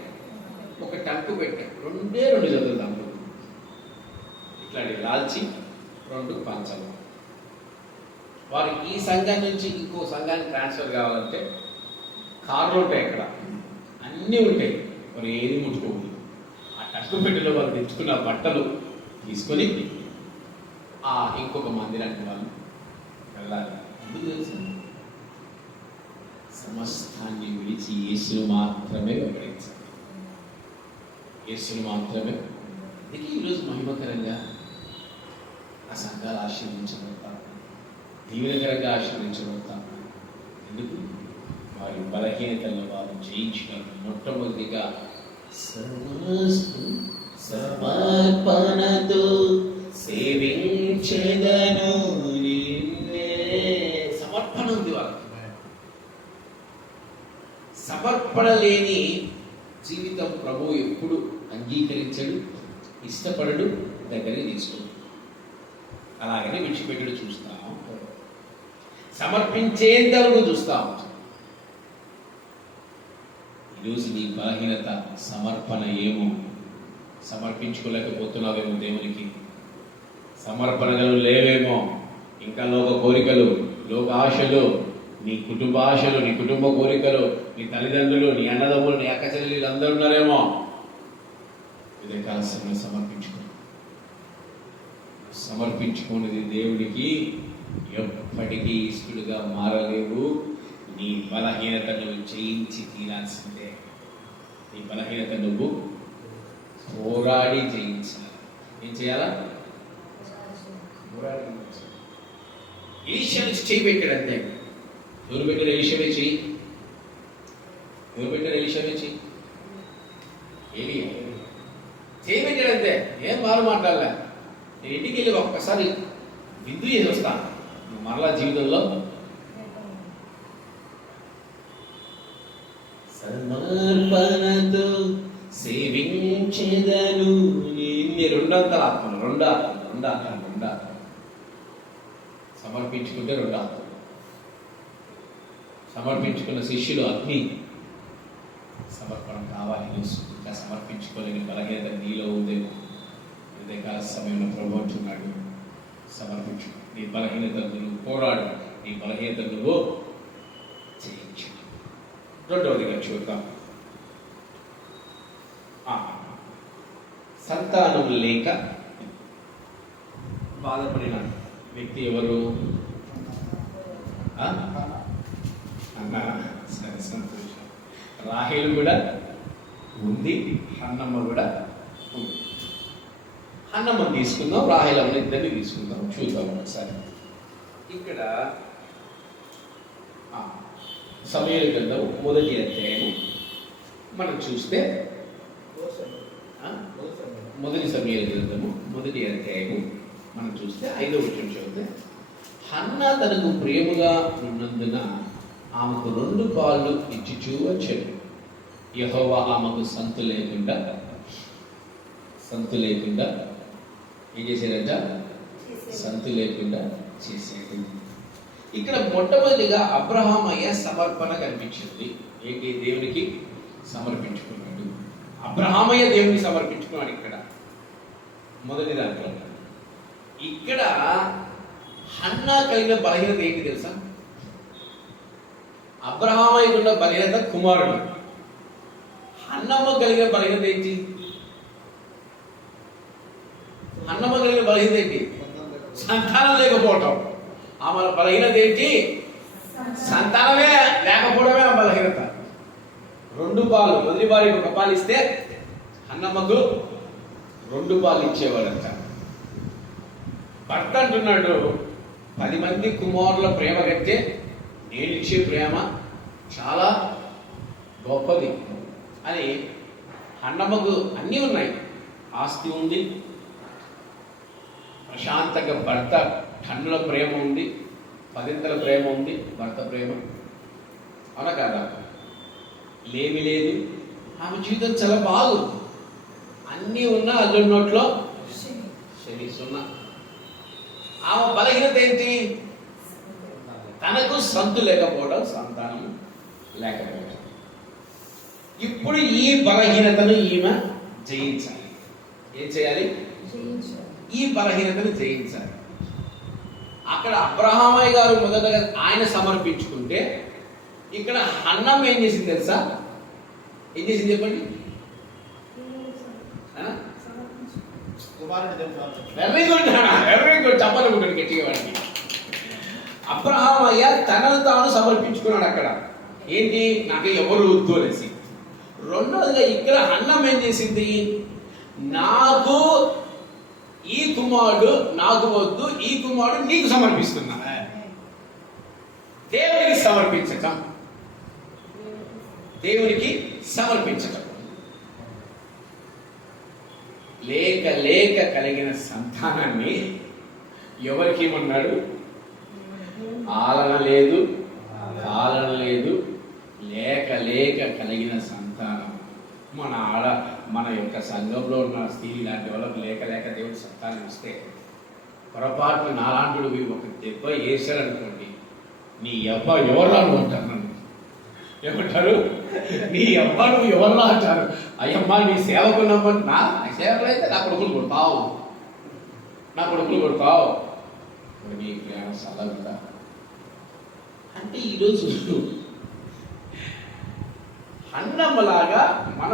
ఒక టంకు పెట్టా. 2 జతలు తంపు, ఇట్లాంటి లాల్చి 2 పంచలు. వారు ఈ సంఘం నుంచి ఇంకో సంఘానికి ట్రాన్స్ఫర్ కావాలంటే కార్లు ఉంటాయి, అక్కడ అన్నీ ఉంటాయి, వారు ఏది ముట్టుకోకూడదు. ఆ టంకు పెట్టెలో వాళ్ళు తెచ్చుకున్న బట్టలు తీసుకొని ఇంకొక మందిరానికి వాళ్ళు వెళ్ళాలి. ఎందుకు తెలుసు? సమస్తాన్ని విడిచి యేసును మాత్రమే వెంబడించాలి. యేసును మాత్రమే. అందుకే ఈరోజు మహిమకరంగా ఆ సంఘాలు ఆశీర్వించబడతారు. దీవెనకరంగా ఆశీర్వదించబడతాం. ఎందుకు? వారి బలహీనతలను వారు జయించినారు. మొట్టమొదటిగా సమర్పణతో సేవించెదను నిన్నే. సమర్పణ ఉంది వాళ్ళకి. సమర్పణ లేని జీవితం ప్రభు ఎప్పుడు అంగీకరించడు, ఇష్టపడడు, దగ్గరికి తీసుకోడు. అలాగనే విడిచిపెట్టడు చూస్తాం. సమర్పించేంత వరకు చూస్తాం. ఈరోజు నీ బలహీనత సమర్పణ ఏమో. సమర్పించుకోలేకపోతున్నావేమో దేవునికి. సమర్పణలు లేవేమో. ఇంకా లోక కోరికలు, లోక ఆశలు, నీ కుటుంబ ఆశలు, నీ కుటుంబ కోరికలు, నీ తల్లిదండ్రులు, నీ అన్నదమ్ములు, నీ అక్క చెల్లెలు అందరూ ఉన్నారేమో. ఇదే కాలశంలో సమర్పించుకునేది దేవుడికి ఎప్పటికీ ఇష్టడుగా మారలేవు. నీ బలహీనతను జయించి తీరాల్సిందే. నీ బలహీనత నువ్వు పోరాడి జయించాలి. ఏం చేయాలా? పోరాడి జయించాలి. ఈశ్వరు చేయి పెట్టాడు అంతే. ఎవరు పెట్టారు? ఎలీషావే చెయ్యి. ఎవరు పెట్టారు? ఎలీషావే చెయ్యి. ఏలియా చేయి పెట్టాడు అంతే. ఏం మారు మాట్లాడలే. నేను ఇంటికి వెళ్ళి ఒక్కసారి విందు చేసి వస్తాను. మరలా జీవితంలో సమర్పణతో సేవించెదను నిన్నే. రెండంతల ఆత్మలు, రెండు సమర్పించుకుంటే రెండు ఆత్మలు. సమర్పించుకున్న శిష్యులు అగ్ని. సమర్పణ కావాలి. ఇంకా సమర్పించుకోలేని బలహీనత నీలో ఉందేమో. ఉదయకాల సమయంలో ప్రభు అంటున్నాడు, సమర్పించు. నీ బలహీనతను నువ్వు పోరాడు. నీ బలహీనతను నువ్వు చేయించు. రెండవదిగా చూద్దాం. సంతానం లేక బాధపడిన వ్యక్తి ఎవరు? సరే, సంతోషం. రాహేలు కూడా ఉంది, హన్నమ్మ కూడా ఉంది. హన్నమ్మ తీసుకుందాం, రాహేలమ్మ ఇద్దరిని తీసుకుందాం. చూద్దాం ఒకసారి. ఇక్కడ సమూయేలు గ్రంథం 1వ అధ్యాయము మనం చూస్తే, 1 సమూయేలు గ్రంథము 1వ అధ్యాయము మనం చూస్తే 5వ వచనం చదివితే, హన్నా తనకు ప్రియముగా ఉన్నందున ఆమెకు 2 పాలు ఇచ్చుచూ వచ్చాడు. యెహోవా ఆమెకు సంతు లేకుండా ఏం చేశాడంట? సంతు లేకుండా చేసేది. ఇక్కడ మొట్టమొదటిగా అబ్రహామయ్య సమర్పణ కనిపించింది. ఏంటి? దేవునికి సమర్పించుకున్నాడు. అబ్రహామయ్య దేవునికి సమర్పించుకున్నాడు. ఇక్కడ మొదటి దాంట్లో. ఇక్కడ హన్నా కలిగిన బలహీనత ఏంటి తెలుసా? అబ్రహామయ్యకు ఉన్న బలహీనత కుమారుడు. హన్నమ్మ కలిగిన బలహీనత ఏంటి? హన్నమ్మ కలిగిన బలహీనత ఏంటి? సంతానం లేకపోవటం. ఆమె బలహీనత ఏంటి? సంతానమే లేకపోవడమే ఆ బలహీనత. 2 పాలు, మొదటి వారికి 1 పాలు ఇస్తే హన్నమ్మకు 2 పాలు ఇచ్చేవాడంట. భర్త అంటున్నాడు, 10 మంది కుమారుల ప్రేమ కంటే నేను ఇచ్చే ప్రేమ చాలా గొప్పది అని. హన్నమ్మకు అన్నీ ఉన్నాయి. ఆస్తి ఉంది, ప్రశాంతంగా భర్త టన్నుల ప్రేమ ఉంది, 10 ప్రేమ ఉంది, భర్త ప్రేమ. అవునా కాదా? లేమి లేదు. ఆమె జీవితం చాలా బాగుంది. అన్నీ ఉన్నా అల్లుడి నోట్లో శని సున్నా. ఆమె బలహీనత ఏంటి? తనకు సంతు లేకపోవడం, సంతానం లేకపోవడం. ఇప్పుడు ఈ బలహీనతను ఈమె జయించాలి. ఏం చేయాలి? ఈ బలహీనతను జయించాలి. అక్కడ అబ్రహామయ్య గారు మొదటగా ఆయన సమర్పించుకుంటే, ఇక్కడ హన్నమ్మ ఏం చేసింది తెలుసా? ఏం చేసింది చెప్పండి? Very good, very good. చెప్పనుకుంటాను గట్టిగా వాడికి. అబ్రహామయ్య తనను తాను సమర్పించుకున్నాడు. అక్కడ ఏంటి? నాకు ఎవరు వద్దు అనేసి. రెండోదిగా ఇక్కడ హన్నమ్మ ఏం చేసింది? నాకు ఈ కుమారుడు నాకు వద్దు, ఈ కుమారుడు నీకు సమర్పిస్తున్నా. దేవునికి సమర్పించటం. దేవునికి సమర్పించటం. లేక లేక కలిగిన సంతానాన్ని ఎవరికి ఇవ్వమన్నాడు? ఆలన లేదు, పాలన లేదు, లేక లేక కలిగిన సంతానం. మన యొక్క సంఘంలో ఉన్న స్త్రీ లాంటి వాళ్ళకు లేక లేక దేవుడు సంతానం ఇస్తే పొరపాటు నాలాంటి ఒక దెబ్బ వేసాడనుకోండి, నీ అబ్బ ఎవరు అంటారు. నన్ను ఏమంటారు? నీ అబ్బ నువ్వు ఎవరిలో అంటారు. అయ్యమ్మ నీ సేవకు నమ్మని నా సేవకులు అయితే నా కొడుకులు కొడతావు, నా కొడుకులు కొడతావు. నీ ప్రయాణం సలహా అంటే ఈరోజు అన్నమ్మలాగా మన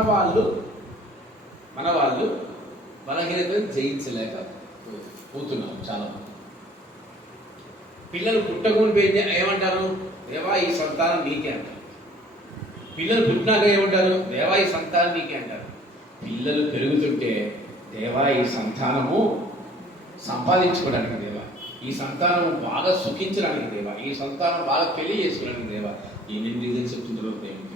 వాళ్ళు బలహీనతను జయించలేక పోతున్నారు చాలా మంది. పిల్లలు పుట్టకుండా ఏమంటారు? దేవా ఈ సంతానం నీకే అంటారు. పిల్లలు పుట్టినాక ఏమంటారు? దేవా ఈ సంతానం నీకే అంటారు. పిల్లలు పెరుగుతుంటే దేవా ఈ సంతానము సంపాదించుకోవడానికి దేవా, ఈ సంతానం బాగా సుఖించడానికి దేవా, ఈ సంతానం బాగా పెళ్లి చేసుకోవడానికి దేవా. ఎన్ని రీజన్స్ చెప్తుంటారో దేవునికి.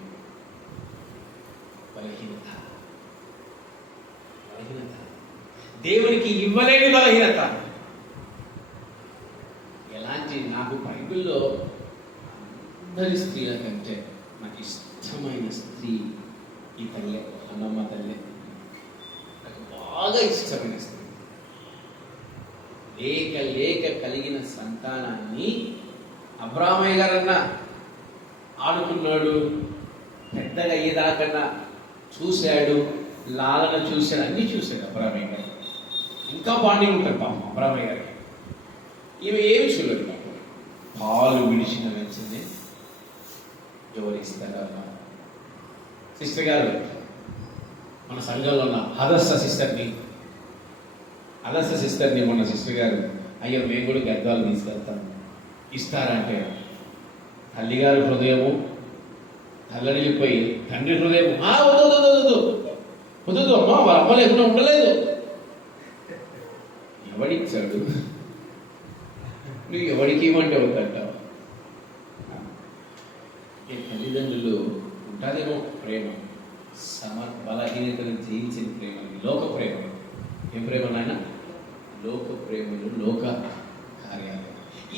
బలహీనత, దేవునికి ఇవ్వలేని బలహీనత. ఎలాంటి? నాకు బైబిల్లో అందరి స్త్రీల కంటే నాకు ఇష్టమైన స్త్రీ ఈ తల్లే, అన్నమ్మ తల్లే. నాకు బాగా ఇష్టమైన స్త్రీ. లేక లేక కలిగిన సంతానాన్ని అబ్రామయ్య గారన్నా ఆడుకున్నాడు, పెద్దగా అయ్యేదాకన్నా చూశాడు, లాలన చూశాడు, అన్నీ చూశాడు అబ్రామయ్య గారు. ఇంకా బాండింగ్ ఉంటాడు పాపం అబ్రామయ్య గారికి. ఈమె ఏమి చూడలేదు. పాలు విడిచిన వెంటనే ఎవరు ఇస్తారా? సిస్టర్ గారు, మన సంఘంలో ఉన్న హదస్స సిస్టర్ని మొన్న సిస్టర్ గారు, అయ్యో మేము కూడా గద్వాలు తీసుకెళ్తాం ఇస్తారంటే, తల్లిగారి హృదయము తల్లడిల్లిపోయి తండ్రి హృదయం వద్దు అమ్మా, వాళ్ళ అమ్మ లేకుండా ఉండలేదు. ఎవడిచ్చాడు? నువ్వు ఎవడికి ఇవ్వంటే వద్దంటావు. ఈ తల్లిదండ్రులు ఉంటుందేమో ప్రేమ, బలహీనతను జయించిన ప్రేమ, లోక ప్రేమ. ఏం ప్రేమ నాయన? లోక ప్రేమలు, లోక కార్యాలు.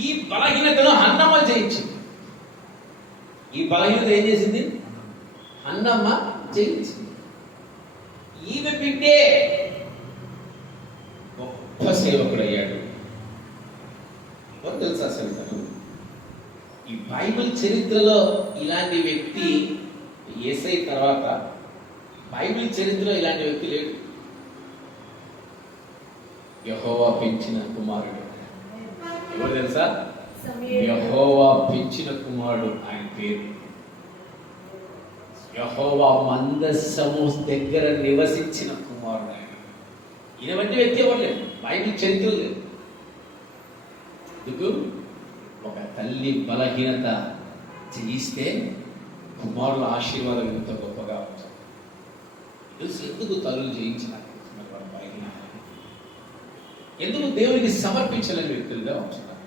ఈ బలహీనతను అన్నమ్మ జయించింది. ఈ బలహీనత ఏం చేసింది? అన్నమ్మ జయించింది. ఈమె బిడ్డే గొప్ప సేవకుడు అయ్యాడు. తెలుసా అసలు ఈ బైబిల్ చరిత్రలో ఇలాంటి వ్యక్తి యేసయ్య తర్వాత బైబిల్ చరిత్రలో ఇలాంటి వ్యక్తి లేడు. యెహోవా పెంచిన కుమారుడు ఎవరు తెలుసా? యెహోవా పెంచిన కుమారుడు, ఆయన పేరు యెహోవా మందస్సము దగ్గర నివసించిన కుమారుడు ఆయన. ఈయన వంటి వ్యక్తి ఎవరు లేదు బైబిల్ చరిత్ర లేదు. ఎందుకు? ఒక తల్లి బలహీనత జయిస్తే కుమారుల ఆశీర్వాదం ఎంత గొప్పగా ఉంటుంది. ఎందుకు తల్లులు జయించిన ఎందుకు దేవునికి సమర్పించలేని వ్యక్తులుగా ఉంటున్నారు?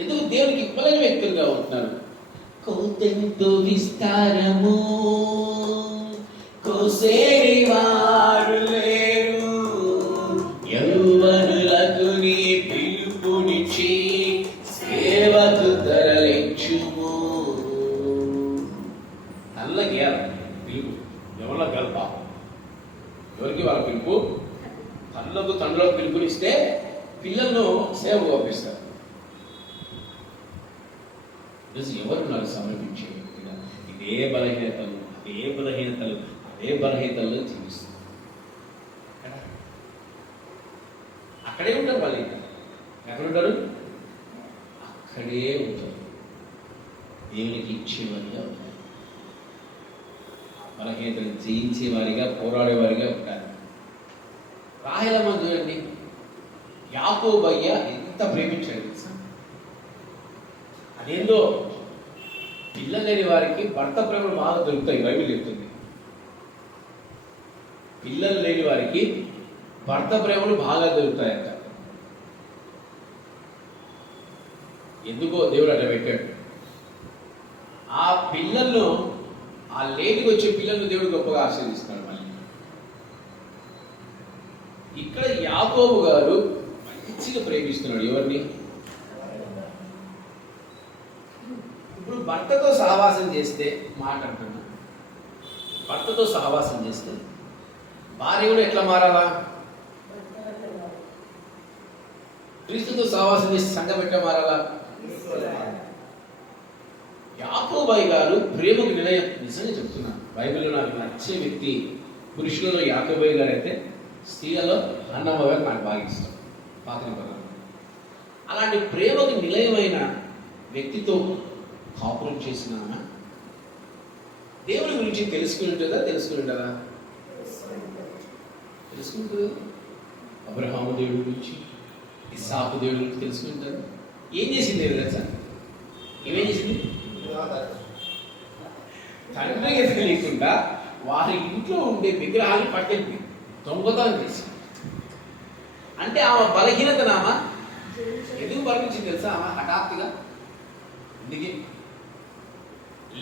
ఎందుకు దేవునికి ఇవ్వలేని వ్యక్తులుగా ఉంటున్నారు? కోతెంతో విస్తారము కోసేరి వారు లేరు, యౌవనులకు నీ పిలుపునిచ్చి సేవకు తరలించుము. నల్లకి పిలుపు ఎవరిలో గల్ప? ఎవరికి వాళ్ళ పిలుపు? తల్లకు తండ్రులకు పిలుపునిస్తే పిల్లలను సేవకు పంపిస్తారు. ఎవరున్నారు సమర్పించే వ్యక్తిగా? అదే బలహీనతలు జీవిస్తారు. అక్కడే ఉంటారు వాళ్ళు. ఎక్కడ ఉంటారు? అక్కడే ఉంటారు. దేవునికి ఇచ్చేవారిగా ఉంటారు. బలహీనతలు జయించేవారిగా, పోరాడేవారిగా ఉంటారు. రాహేలమ్మ చూడండి, యాకోబయ్య ఎంత ప్రేమించాడు తెలుసా? అదేందో పిల్లలు లేని వారికి భర్త ప్రేమలు బాగా దొరుకుతాయి. బైబిల్ చెప్తుంది పిల్లలు లేని వారికి భర్త ప్రేమలు బాగా దొరుకుతాయంట. ఎందుకో దేవుడు అట్లా పెట్టాడు. ఆ పిల్లలను, ఆ లేటికి వచ్చే పిల్లలను దేవుడు గొప్పగా ఆశీర్వదిస్తున్నాడు. మళ్ళీ ఇక్కడ యాకోబు గారు మంచిగా ప్రేమిస్తున్నాడు ఎవరిని? ఇప్పుడు భర్తతో సహవాసం చేస్తే మాట్లాడుతున్నా, భర్తతో సహవాసం చేస్తే భార్య కూడా ఎట్లా మారాలా? క్రీస్తుతో సహవాసం చేసి సంఘం ఎట్లా మారాలా? యాకోబాయి గారు ప్రేమకు నిలయం. నిజంగా చెప్తున్నా, బైబిల్లో నాకు నచ్చే వ్యక్తి పురుషులలో యాకోబాయి గారు అయితే, స్త్రీలలో అన్నమ్మ గారు నాకు బాగా ఇష్టం. పాత్ర అలాంటి ప్రేమకు నిలయమైన వ్యక్తితో కాపురం చేసిన దేవుని గురించి తెలుసుకుని ఉంటుందా? తెలుసుకుంటుందా? అబ్రహాము దేవుడి గురించి, ఇస్సాకు దేవుడి గురించి తెలుసుకుంటారు. ఏం చేసింది తెలుసా? ఏమేం చేసింది? తండ్రికి తెలియకుండా వారి ఇంట్లో ఉండే విగ్రహాన్ని పట్టుకెళ్ళి దొంగతనం చేసి, అంటే ఆమె బలహీనత నామా ఎందుకు బలపించింది తెలుసా? ఆమె హఠాత్తుగా అందుకే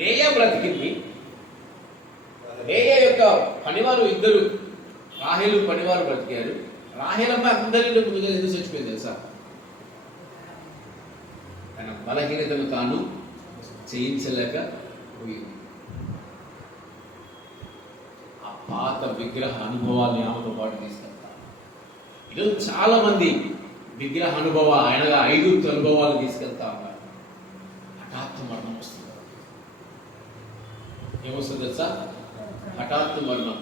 లేయా బ్రతికింది. లేయా యొక్క పనివారు ఇద్దరు, రాహేలు పనివారు బ్రతికారు. రాహేలమ్మ అందరిలో ముందుగా ఎందుకు చచ్చిపోయింది తెలుసా? తన బలహీనతను తాను చేయించలేక పోయింది. ఆ పాత విగ్రహ అనుభవాల్ని ఆమెతో పాటు తీసుకెళ్తారు. ఈరోజు చాలా మంది విగ్రహ ఆయనగా 5 అనుభవాలు తీసుకెళ్తా ఉన్నారు. హఠాత్తు మరణం వస్తుంది. ఏమొస్తుంది తెలుసా? హఠాత్తు మరణం.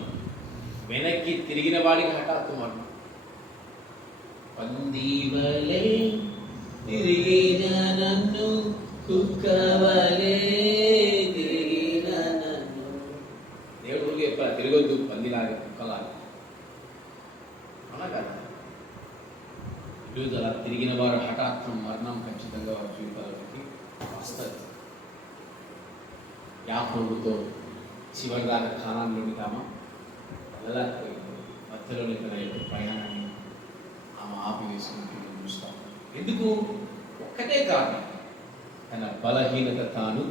వెనక్కి తిరిగిన వాడికి హఠాత్తు మరణం. పందివలే తిరిగిన నన్ను, కుక్కవలే తిరిగిన నన్ను. దేవుడు ఎప్పుడు తిరగొద్దు, పందిలాగా కుక్కలాగా. అలా కదా, ఈరోజు అలా తిరిగిన వారు హఠాత్తు మరణం ఖచ్చితంగా వారి జీవితాలకి వస్తుంది. యాకోబుతో చివరి దాకా కానాన్లోని తామా వెళ్ళలేకపోయింది. మధ్యలోని తన యొక్క ప్రయాణాన్ని ఆమె ఆపివేసుకుంటూ చూస్తాం. ఎందుకు? ఒక్కటే కారణం, తన బలహీనత తాను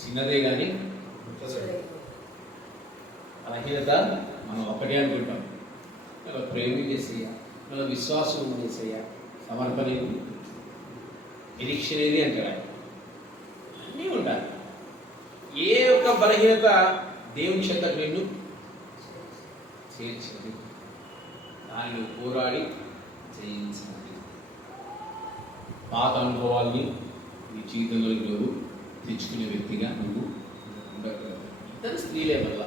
చిన్నదే కానీ బలహీనత మనం ఒక్కటే అనుకుంటాం. మన ప్రేమ చేసేయ, మన విశ్వాసం చేసేయ, సమర్పణ నిరీక్షణ ఏది అంటాడు ఆయన. అన్నీ ఉండాలి. ఏ ఒక్క బలహీనత దేవుని చేత నిన్ను చేర్చింది, దానిని పోరాడి జయించినది. పాత అనుభవాల్ని నీ జీవితంలో నువ్వు తెచ్చుకునే వ్యక్తిగా నువ్వు ఉండగలవు. ఇద్దరు స్త్రీలే వల్ల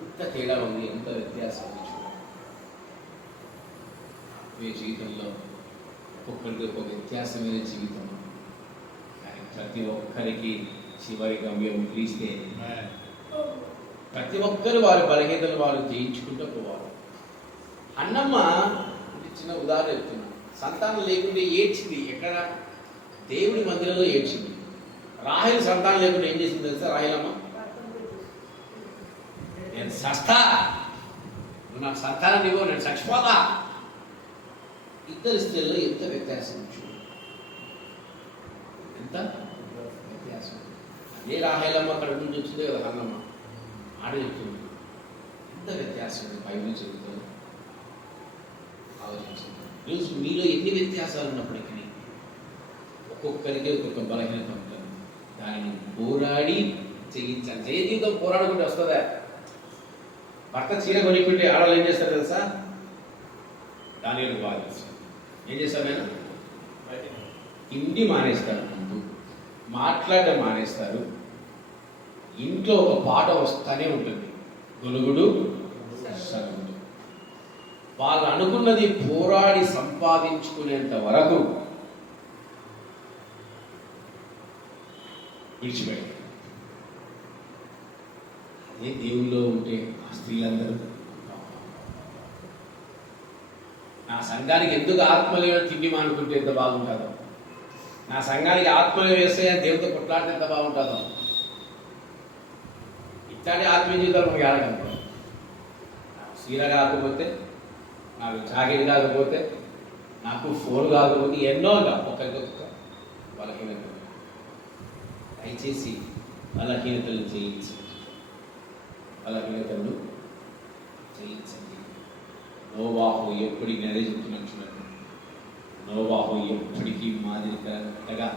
ఎంత తేడా ఉంది, ఎంత వ్యత్యాసం ఉంది చూడండి. మీ జీవితంలో ఒక్కొక్కరికి ఒక వ్యత్యాసమైన జీవితం, కానీ ప్రతి ఒక్కరికి చివరి గమ్యం క్రీస్తే. ప్రతి ఒక్కరు వారి బలహీనతలు వారు జయించుకుంటూ పోవాలి. అన్నమ్మ చిన్న ఉదాహరణ చెప్తున్నా, సంతానం లేకుండా ఏడ్చింది. ఎక్కడ? దేవుడి మందిరంలో ఏడ్చింది. రాహేలు సంతానం లేకుండా ఏం చేసింది తెలుసా? రాహేలమ్మ, నేను సస్తా, నువ్వు నాకు సంతానం ఇవ్వవు, నేను చచ్చిపోతా. ఇద్దరు స్త్రీల్లో ఎంత వ్యత్యాసం చూడు, ఎంత వ్యత్యాసం. అదే రాహేలమ్మ అక్కడ నుంచి వచ్చింది కదా అన్నమ్మ, ఆడ చెప్తుంది. ఎంత వ్యత్యాసం బైబిల్ చెబుతుంది. ఆలోచించింది. ఈరోజు మీలో ఎన్ని వ్యత్యాసాలు ఉన్నప్పటికీ ఒక్కొక్కరికి ఒక్కొక్క బలహీనత ఉంటుంది. దానిని పోరాడి చేయించాలి. జయ జీవితం పోరాడుకుంటే వస్తుందా? భర్త చీర కొనుక్కుంటే ఆడవాళ్ళు ఏం చేస్తారు తెలుసా? దాని బాగా ఏం చేస్తారు? నేను తిండి మానేస్తారు, ముందు మాట్లాడడం మానేస్తారు. ఇంట్లో ఒక పాట వస్తానే ఉంటుంది, గొలుగుడు సరుగుడు. వాళ్ళు అనుకున్నది పోరాడి సంపాదించుకునేంత వరకు విడిచిపెట్టారు. అదే దేవుల్లో ఉంటే ఆ స్త్రీలందరూ, నా సంఘానికి ఎందుకు ఆత్మలేవ తిండి మానుకుంటే ఎంత బాగుంటుందో, నా సంఘానికి ఆత్మలేవ వేస్తే దేవుడితో కొట్లాడితే ఎంత బాగుంటుందో. ఇట్లాంటి ఆత్మీయ జీవితాలు మనకి ఆడగలుగుతాం. నాకు సీర కాకపోతే, నాకు జాకెట్ కాకపోతే, నాకు ఫోన్ కాకపోతే ఎన్నో ఒకరికొక బలహీనత. దయచేసి బలహీనతలు జయించండి, బలహీనతలు జయించండి. నోవాహు ఎప్పటికీ అదే చెప్తున్నట్టు, నోవాహు ఎప్పటికీ మాదిరిగా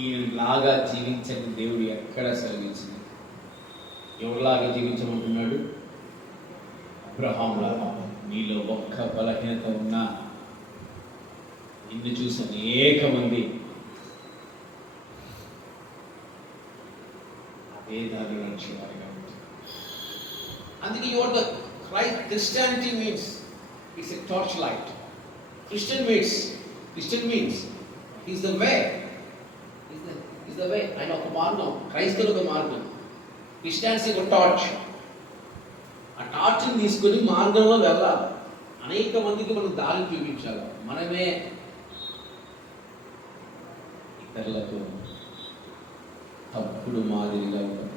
ఈయనలాగా జీవించని దేవుడు ఎక్కడ సెలవించింది. ఎవరిలాగా జీవించమంటున్నాడు? అబ్రహాములాగా. నీలో ఒక్క బలహీనత ఉన్నా నిన్ను చూసి అనేక మంది అదే దారిలో నడిచేవారిగా ఉంటుంది. అందుకే your the Christianity means it's a torch light. Christian means is the way, is the way. ఆయన ఒక మార్గం, క్రైస్తవుల మార్గం. క్రిస్టియానిటీ ఒక టార్చ్. ఆ టార్చ్ని తీసుకొని మార్గంలో వెళ్ళాలి. అనేక మందికి మనం దారిని చూపించాలి. మనమే ఇతరులకు తప్పుడు మాదిరిగా ఉంటుంది.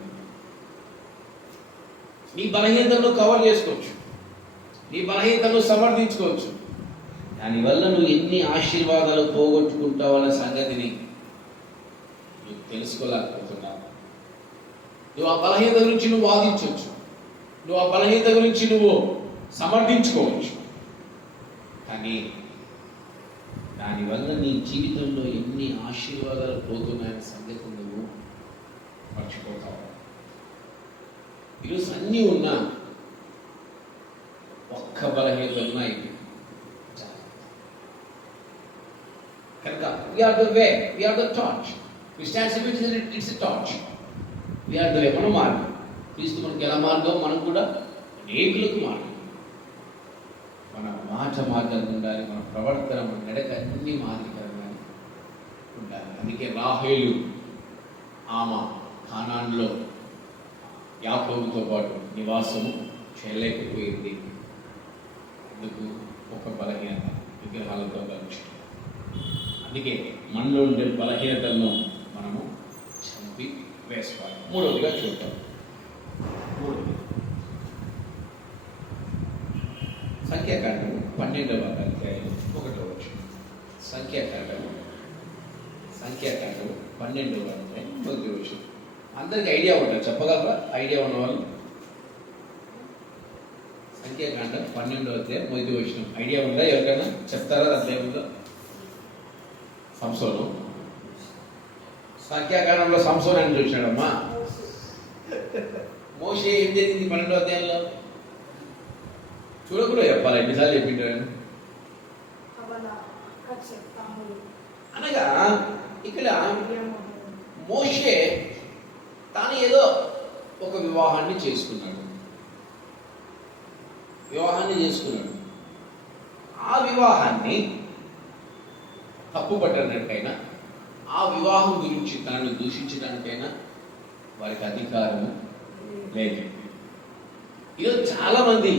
నీ బలహీనతను కవర్ చేసుకోవచ్చు, నీ బలహీనతను సమర్థించుకోవచ్చు. దానివల్ల నువ్వు ఎన్ని ఆశీర్వాదాలు పోగొట్టుకుంటావన్న సంగతిని నువ్వు తెలుసుకోలేకపోతున్నావు. నువ్వు ఆ బలహీనత గురించి నువ్వు వాదించవచ్చు, నువ్వు ఆ బలహీనత గురించి నువ్వు సమర్థించుకోవచ్చు. కానీ దానివల్ల నీ జీవితంలో ఎన్ని ఆశీర్వాదాలు పోతున్నాయనే సంగతి నువ్వు మర్చిపోతావు. ఈరోజు అన్నీ ఉన్నా ఒక్క బలహీనత ఉన్నాయి కనుక we are the way, we are the torch. Christianity it's a torch. We are the way, మన మార్గం. క్రీస్తు మనకి ఎలా మార్గం, మనం కూడా అనేకులకు మార్గం. మన మాట మార్గంగా ఉండాలి, మన ప్రవర్తన, మన నడక అన్ని మాదిరికరంగా ఉండాలి. అందుకే రాహేలు ఆమె కానాన్లో యాకోబుతో పాటు నివాసము చేయలేకపోయింది. అందుకు ఒక బలహీనత, విగ్రహాలతో కలిసి. అందుకే మనలో ఉండే బలహీనతలను మనము చంపి వేసుకోవాలి. మూడవదిగా చూద్దాం. మూడవది సంఖ్యాకాండము 12వ అధ్యాయం 1వ వచనం. సంఖ్యాకాండము 12వ అధ్యాయం 1వ వచనం. అందరికి ఐడియా ఉంటుంది, చెప్పగలరా? ఐడియా ఉన్నవాళ్ళు సంఖ్యాకాండం 12వ అధ్యాయం 1వ వచనం ఐడియా ఉందా? ఎవరికైనా చెప్తారా? దాంట్లో ఏముందో? సంసోను. సంఖ్యాకాండంలో సంసోను అని చూశాడమ్మా. మోషే ఏం జరిగింది 12వ అధ్యాయంలో? చూడకుండా చెప్పాలి, ఎన్నిసార్లు చెప్పింటాను. అనగా ఇక్కడ మోషే తాను ఏదో ఒక వివాహాన్ని చేసుకున్నాడు. ఆ వివాహాన్ని తప్పుపట్టడానికైనా, ఆ వివాహం గురించి తనను దూషించడానికైనా వారికి అధికారము లేదు. ఈరోజు చాలా మంది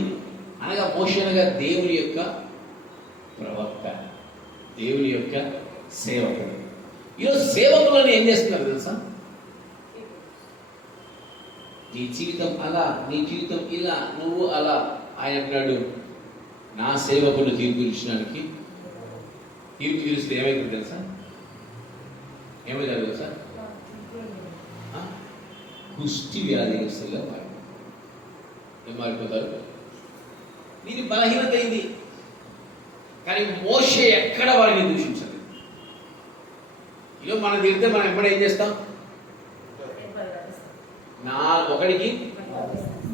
అనగా మోషే అనగా దేవుని యొక్క ప్రవక్త, దేవుని యొక్క సేవకుడు. ఈరోజు సేవకులను ఏం చేస్తున్నారు తెలుసా? నీ జీవితం అలా, నీ జీవితం ఇలా, నువ్వు అలా. ఆయన అన్నాడు, నా సేవకులు తీర్పు తీర్చడానికి. తీర్పు తీరిస్తే ఏమైంది తెలుసా? ఏమైంది తెలుసా? కుష్టి వ్యాధిగ్రస్తులుగా ఏం మారిపోతారు? దీని బలహీనత అయింది. కానీ మోషే ఎక్కడ వారిని దూషించలేదు. ఈరోజు మనం తిరిగితే మనం ఎప్పుడు ఏం చేస్తాం? ఒకడికి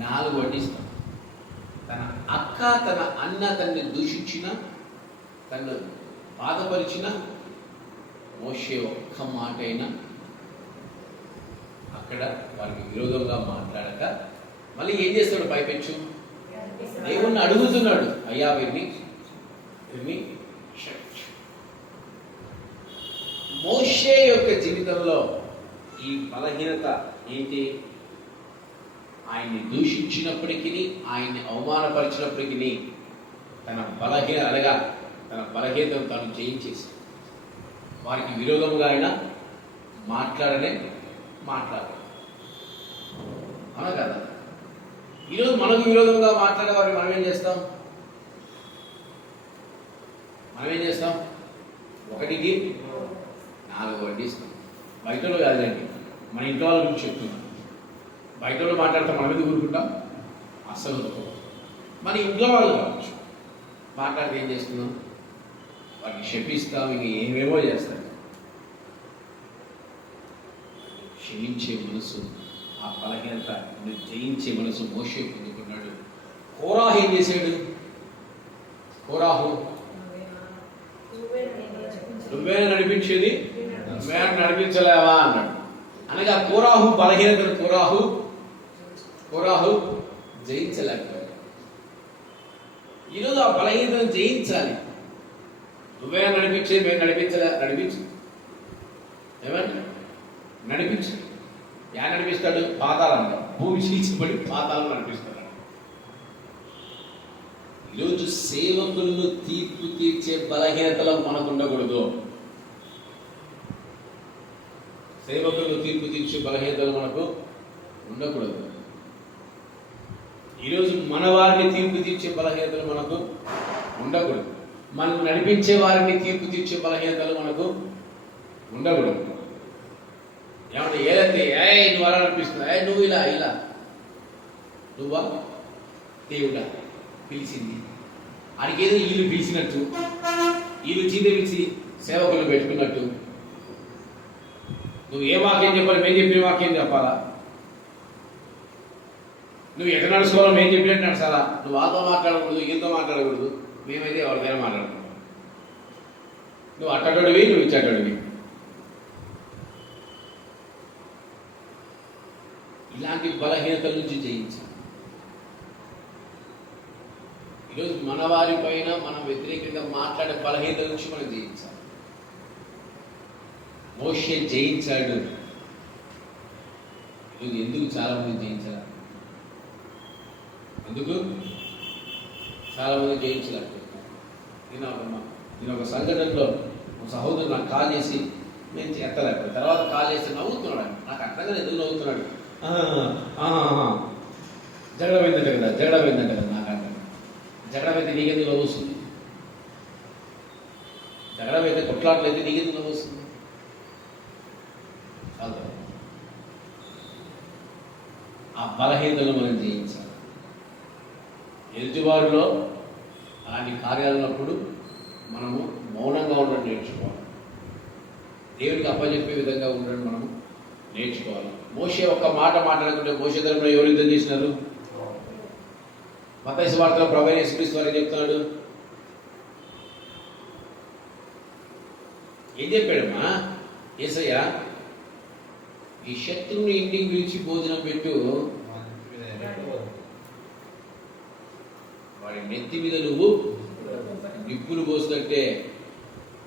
4 వడ్డిస్తాం. తన అక్క, తన అన్న తనని దూషించిన, తను బాధపరిచిన మోషే ఒక్క మాట అయినా అక్కడ వారికి విరోధంగా మాట్లాడక మళ్ళీ ఏం చేస్తాడు? పైపెచ్చు దేవుణ్ణి అడుగుతున్నాడు, అయ్యా వీరిని మోషే యొక్క జీవితంలో ఈ బలహీనత ఏంటి? ఆయన్ని దూషించినప్పటికీ, ఆయన్ని అవమానపరిచినప్పటికీ తన బలహీనతను తాను జయించేసి వారికి విరోధముగా ఆయన మాట్లాడారు. అవునా కదా? ఈరోజు మనకు విరోధంగా మాట్లాడే వారిని మనం ఏం చేస్తాం? మనం ఏం చేస్తాం? 1కి 4 వడ్డిస్తాం. బయటలో కాదండి, మన ఇంట్లో వాళ్ళ గురించి చెప్తున్నాం. బయటలో మాట్లాడతాం, మన మీద ఊరుకుంటాం అస్సలు ఊరుకోం. మన ఇంట్లో వాళ్ళు కావచ్చు, మాట్లాడితే ఏం చేస్తున్నాం? వాటిని శపిస్తాం, ఇంక ఏమేమో చేస్తాం. క్షమించే మనసు, ఆ బలహీనత జయించే మనసు మోషే పొందుకున్నాడు. కోరాహు ఏం చేశాడు? కోరాహు నువ్వే నడిపించేది, నువ్వే నడిపించలేవా అన్నాడు. అనగా కోరాహు బలహీనతను కోరాహు జయించలేకపోయాడు. ఈరోజు ఆ బలహీనతను జయించాలి. నువ్వే నడిపించేది, మేము నడిపించు. ఏమంటే నడిపించు. యా నడిపిస్తాడు? పాతాళంలో, భూమి చీల్చబడి పాతాళం నడిపిస్తాడు. ఈరోజు సేవకులను తీర్పు తీర్చే బలహీనతలు మనకు ఉండకూడదు. సేవకులను తీర్పు తీర్చే బలహీనతలు మనకు ఉండకూడదు. ఈరోజు మన వారిని తీర్పు తీర్చే బలహీనతలు మనకు ఉండకూడదు. మనం నడిపించే వారిని తీర్పు తీర్చే బలహీనతలు మనకు ఉండకూడదు. ఏమంటే ఏదైతే నువ్వు అలా నడిపిస్తున్నా, నువ్వు ఇలా నువ్వా దేవుడా పిలిచింది అడిగేదో వీళ్ళు పిలిచినట్టు, వీళ్ళు చీదరిచి సేవకులు పెట్టుకున్నట్టు నువ్వు ఏ వాక్యం చెప్పాలి? మేము చెప్పిన వాక్యం చెప్పాలా? నువ్వు ఎక్కడ నడుచుకోవాలో మేము చెప్పినట్టు నడచాలా? నువ్వు వాళ్ళతో మాట్లాడకూడదు, వీళ్ళతో మాట్లాడకూడదు, మేమైతే ఎవరికైనా మాట్లాడకూడదు. నువ్వు అట్టడివి, నువ్వు ఇచ్చటడివి. ఇలాంటి బలహీనతల నుంచి జయించాలి. ఈరోజు మన వారి పైన మనం వ్యతిరేకంగా మాట్లాడే బలహీనతల నుంచి మనం జయించాలి. మోషే జయించాడు. ఈరోజు ఎందుకు చాలా మంది జయించాలి? అందుకు చాలా మంది జయించలేకపోతున్నారు. నేను ఒక సంఘటనలో ఒక సహోదరుడు నాకు కాల్ చేసి, నేను ఎత్తలేకపోయాను. తర్వాత కాల్ చేసి నవ్వుతున్నాడు. నాకు అర్థంగా ఎందుకు నవ్వుతున్నాడు? జగడ పోయిందంట కదా. నాకు అర్థం జగడ అయితే నీకెందుకు నవ్వు వస్తుంది? జగడ అయితే కొట్లాట్లయితే నీకెందుకు నవ్వు వస్తుంది? ఆ బలహీనతను మనం జయించాలి. ఎదుటివారిలో అలాంటి కార్యాలన్నప్పుడు మనము మౌనంగా ఉండడం నేర్చుకోవాలి. దేవుడికి అప్పచెప్పే విధంగా ఉండడం మనము నేర్చుకోవాలి. మోషే ఒక్క మాట మాట్లాడకుంటే మోషే తరపున ఎవరు యుద్ధం చేసినారు? మత్తయి సువార్తలో ప్రభువైన యేసుక్రీస్తు వారు చెప్తున్నాడు. ఏం చెప్పాడమ్మా? యేసయ్య, ఈ శత్రువుని ఇంటికి పిలిచి భోజనం పెట్టు, వాడి నెత్తి మీద నువ్వు నిప్పులు పోస్తుంటే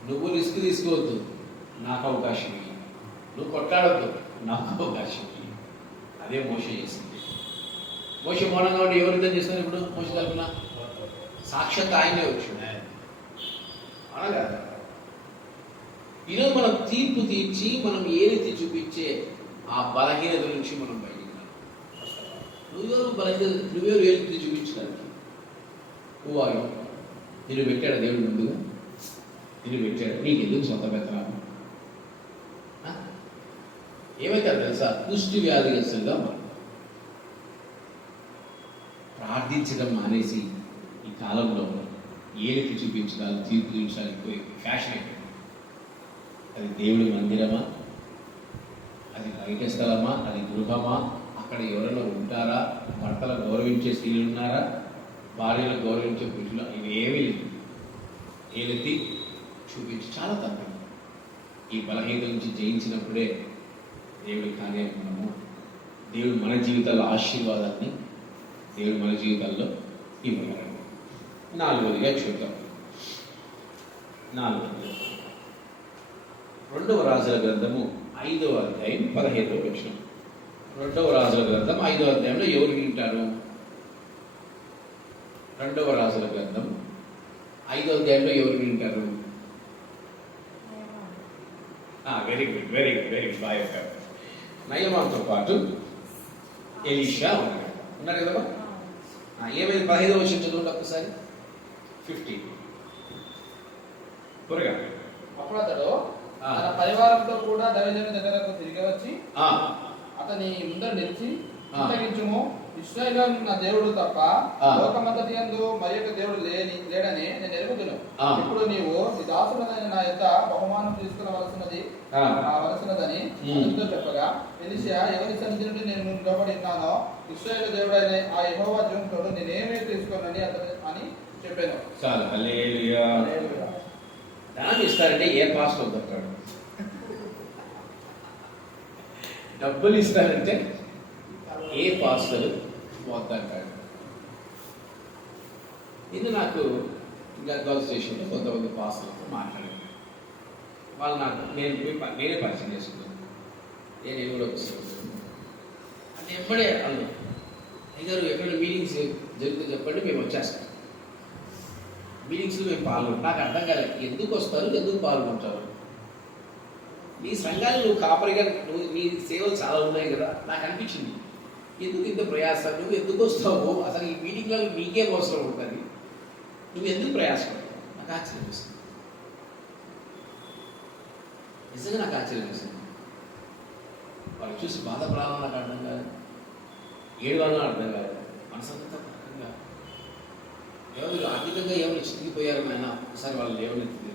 నువ్వు రిస్క్ తీసుకోవద్దు, నాకు అవకాశం ఇవ్వు. నువ్వు కొట్లాడద్దు, నాకు అవకాశం ఇవ్వు. అదే మోషే చేసింది. మోషే మౌనంగా ఉండి ఎవరు యుద్ధం చేస్తారు? ఇప్పుడు మోషే తరపున సాక్షాత్ ఆయనే వచ్చింది. అనగా ఈరోజు మనం తీర్పు తీర్చి మనం ఏ రీతి చూపించే ఆ బలహీనత నుంచి మనం బయటికి రావాలి. నువ్వెవరు ఏ రీతి చూపించడానికి? పువ్వాలు నిన్ను పెట్టాడు దేవుడు, ముందుగా నిన్ను పెట్టాడు. నీకు ఎందుకు సొంత పెత్తనాలు? ఏమైతే తెలుసా? పుష్టి వ్యాధిగ్రస్తులుగా మనం ప్రార్థించడం మానేసి ఈ కాలంలో ఏ రీతి చూపించడానికి, తీర్పు చూపించడానికి పోయి ఫ్యాషన్ అయిపోయింది. అది దేవుడి మందిరమా? అది బయట స్థలమా? అది గృహమా? అక్కడ ఎవరైనా ఉంటారా? భర్తలు గౌరవించే స్త్రీలు ఉన్నారా? భార్యలు గౌరవించే పురుషులు? ఇవి ఏమీ లేదు. ఏదైతే చూపించి చాలా తప్ప. ఈ బలహీనత నుంచి జయించినప్పుడే దేవుడి కార్యం మనము, దేవుడు మన జీవితాల్లో ఆశీర్వాదాన్ని దేవుడు మన జీవితాల్లో ఇవ్వగలడు. 4వదిగా చూద్దాం. 4వది 2వ రాజుల గ్రంథము 5వ అధ్యాయం 15వ వచనం. 2వ రాజుల గ్రంథం 5వ అధ్యాయంలో ఎవరు వింటారు? 2వ రాజుల గ్రంథం 5వ అధ్యాయంలో ఎవరు వింటారు? Very good, very good, very good. Boy. నయమాన్తో పాటు ఎలీషా ఉన్నారు కదమ్మా. ఏమైంది? 15వ వచనం చదవండి ఒక్కసారి. 15. త్వరగా. అప్పుడు అతడు ఆ. తన పరివారంతో కూడా దైవజనుని దగ్గరకు తిరిగి వచ్చి ఆ, అతని ముందర నిలిచి ఆ. చింతగించుము, ఇశ్రాయేలు నా దేవుడు తప్ప ఆ. లోకమంతటి యందు మరి యొక్క దేవుడు లేడని నేను ఎరుగుదును. ఆ. ఇప్పుడు నీవు నీ దాసుడైన నా యొక్క బహుమానం తీసుకునవలసినదని ఆ. అతనితో చెప్పగా, ఎలీషా ఎవరి సన్నిధి నుండి నేను నిలబడి ఉన్నానో ఇశ్రాయేలు దేవుడైన ఆ యెహోవా జీవంతోడు నేనేమీ తీసుకోనని అని చెప్పాను. చాలు. హల్లెలూయా. ధనం ఇస్తారంటే ఏ పాస్టర్ దొరకాడు, డబ్బులు ఇస్తారంటే ఏ పాస్టర్ వద్దంటాడు. ఇది నాకు గద్వాల స్టేషన్లో కొంతమంది పాస్టర్లతో మాట్లాడాను. వాళ్ళు నాకు నేనే పరిచయం చేసుకున్నాను. నేను కూడా వచ్చాను అంటే ఎప్పుడే అన్నా అయ్యారు ఎక్కడ మీటింగ్స్ జరిగితే చెప్పండి, మేము వచ్చేస్తాం. మీటింగ్స్లో మేము పాల్గొంటాం. నాకు అర్థం కాలేదు, ఎందుకు వస్తారు, ఎందుకు పాల్గొంటారు? నీ సంఘాలు నువ్వు కాపరిగా నీ సేవలు చాలా ఉన్నాయి కదా. నాకు అనిపించింది, ఎందుకు ఇంత ప్రయాస, నువ్వు ఎందుకు వస్తావు, అసలు ఈ మీటింగ్లో నీకే అవసరం ఉంటుంది, నువ్వు ఎందుకు ప్రయాసపడతావు? నాకు ఆశ్చర్యం వేస్తుంది, నిజంగా నాకు ఆశ్చర్యం వేస్తుంది. వాళ్ళు చూసి బాధపడాలని నాకు అర్థం కాదు, ఏడవాలని అర్థం కాదు, మనసంతా పక్కగా ఎవరు ఆర్థికంగా ఎవరు చితికిపోయారు ఆయన ఒకసారి వాళ్ళు లేవనెత్తింది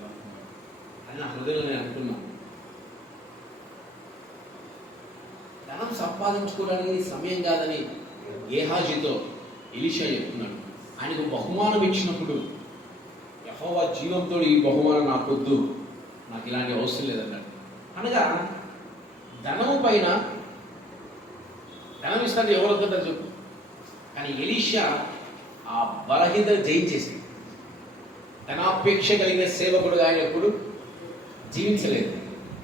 అని నా హృదయంలో నేను అనుకున్నాను. ధనం సంపాదించుకోవడానికి సమయం కాదని గేహాజీతో ఎలీషా చెప్తున్నాడు. ఆయనకు బహుమానం ఇచ్చినప్పుడు యెహోవా జీవంతో ఈ బహుమానం నాకొద్దు, నాకు ఇలాంటి అవసరం లేదన్నాడు. అనగా ధనం పైన ధనం ఇస్తాడు ఎవరు వద్దంటారు చెప్పు. కానీ ఎలీషా ఆ బలహీనతను జయించేసి ధనాపేక్ష కలిగిన సేవకుడుగా ఆయన ఎప్పుడు జీవించలేదు,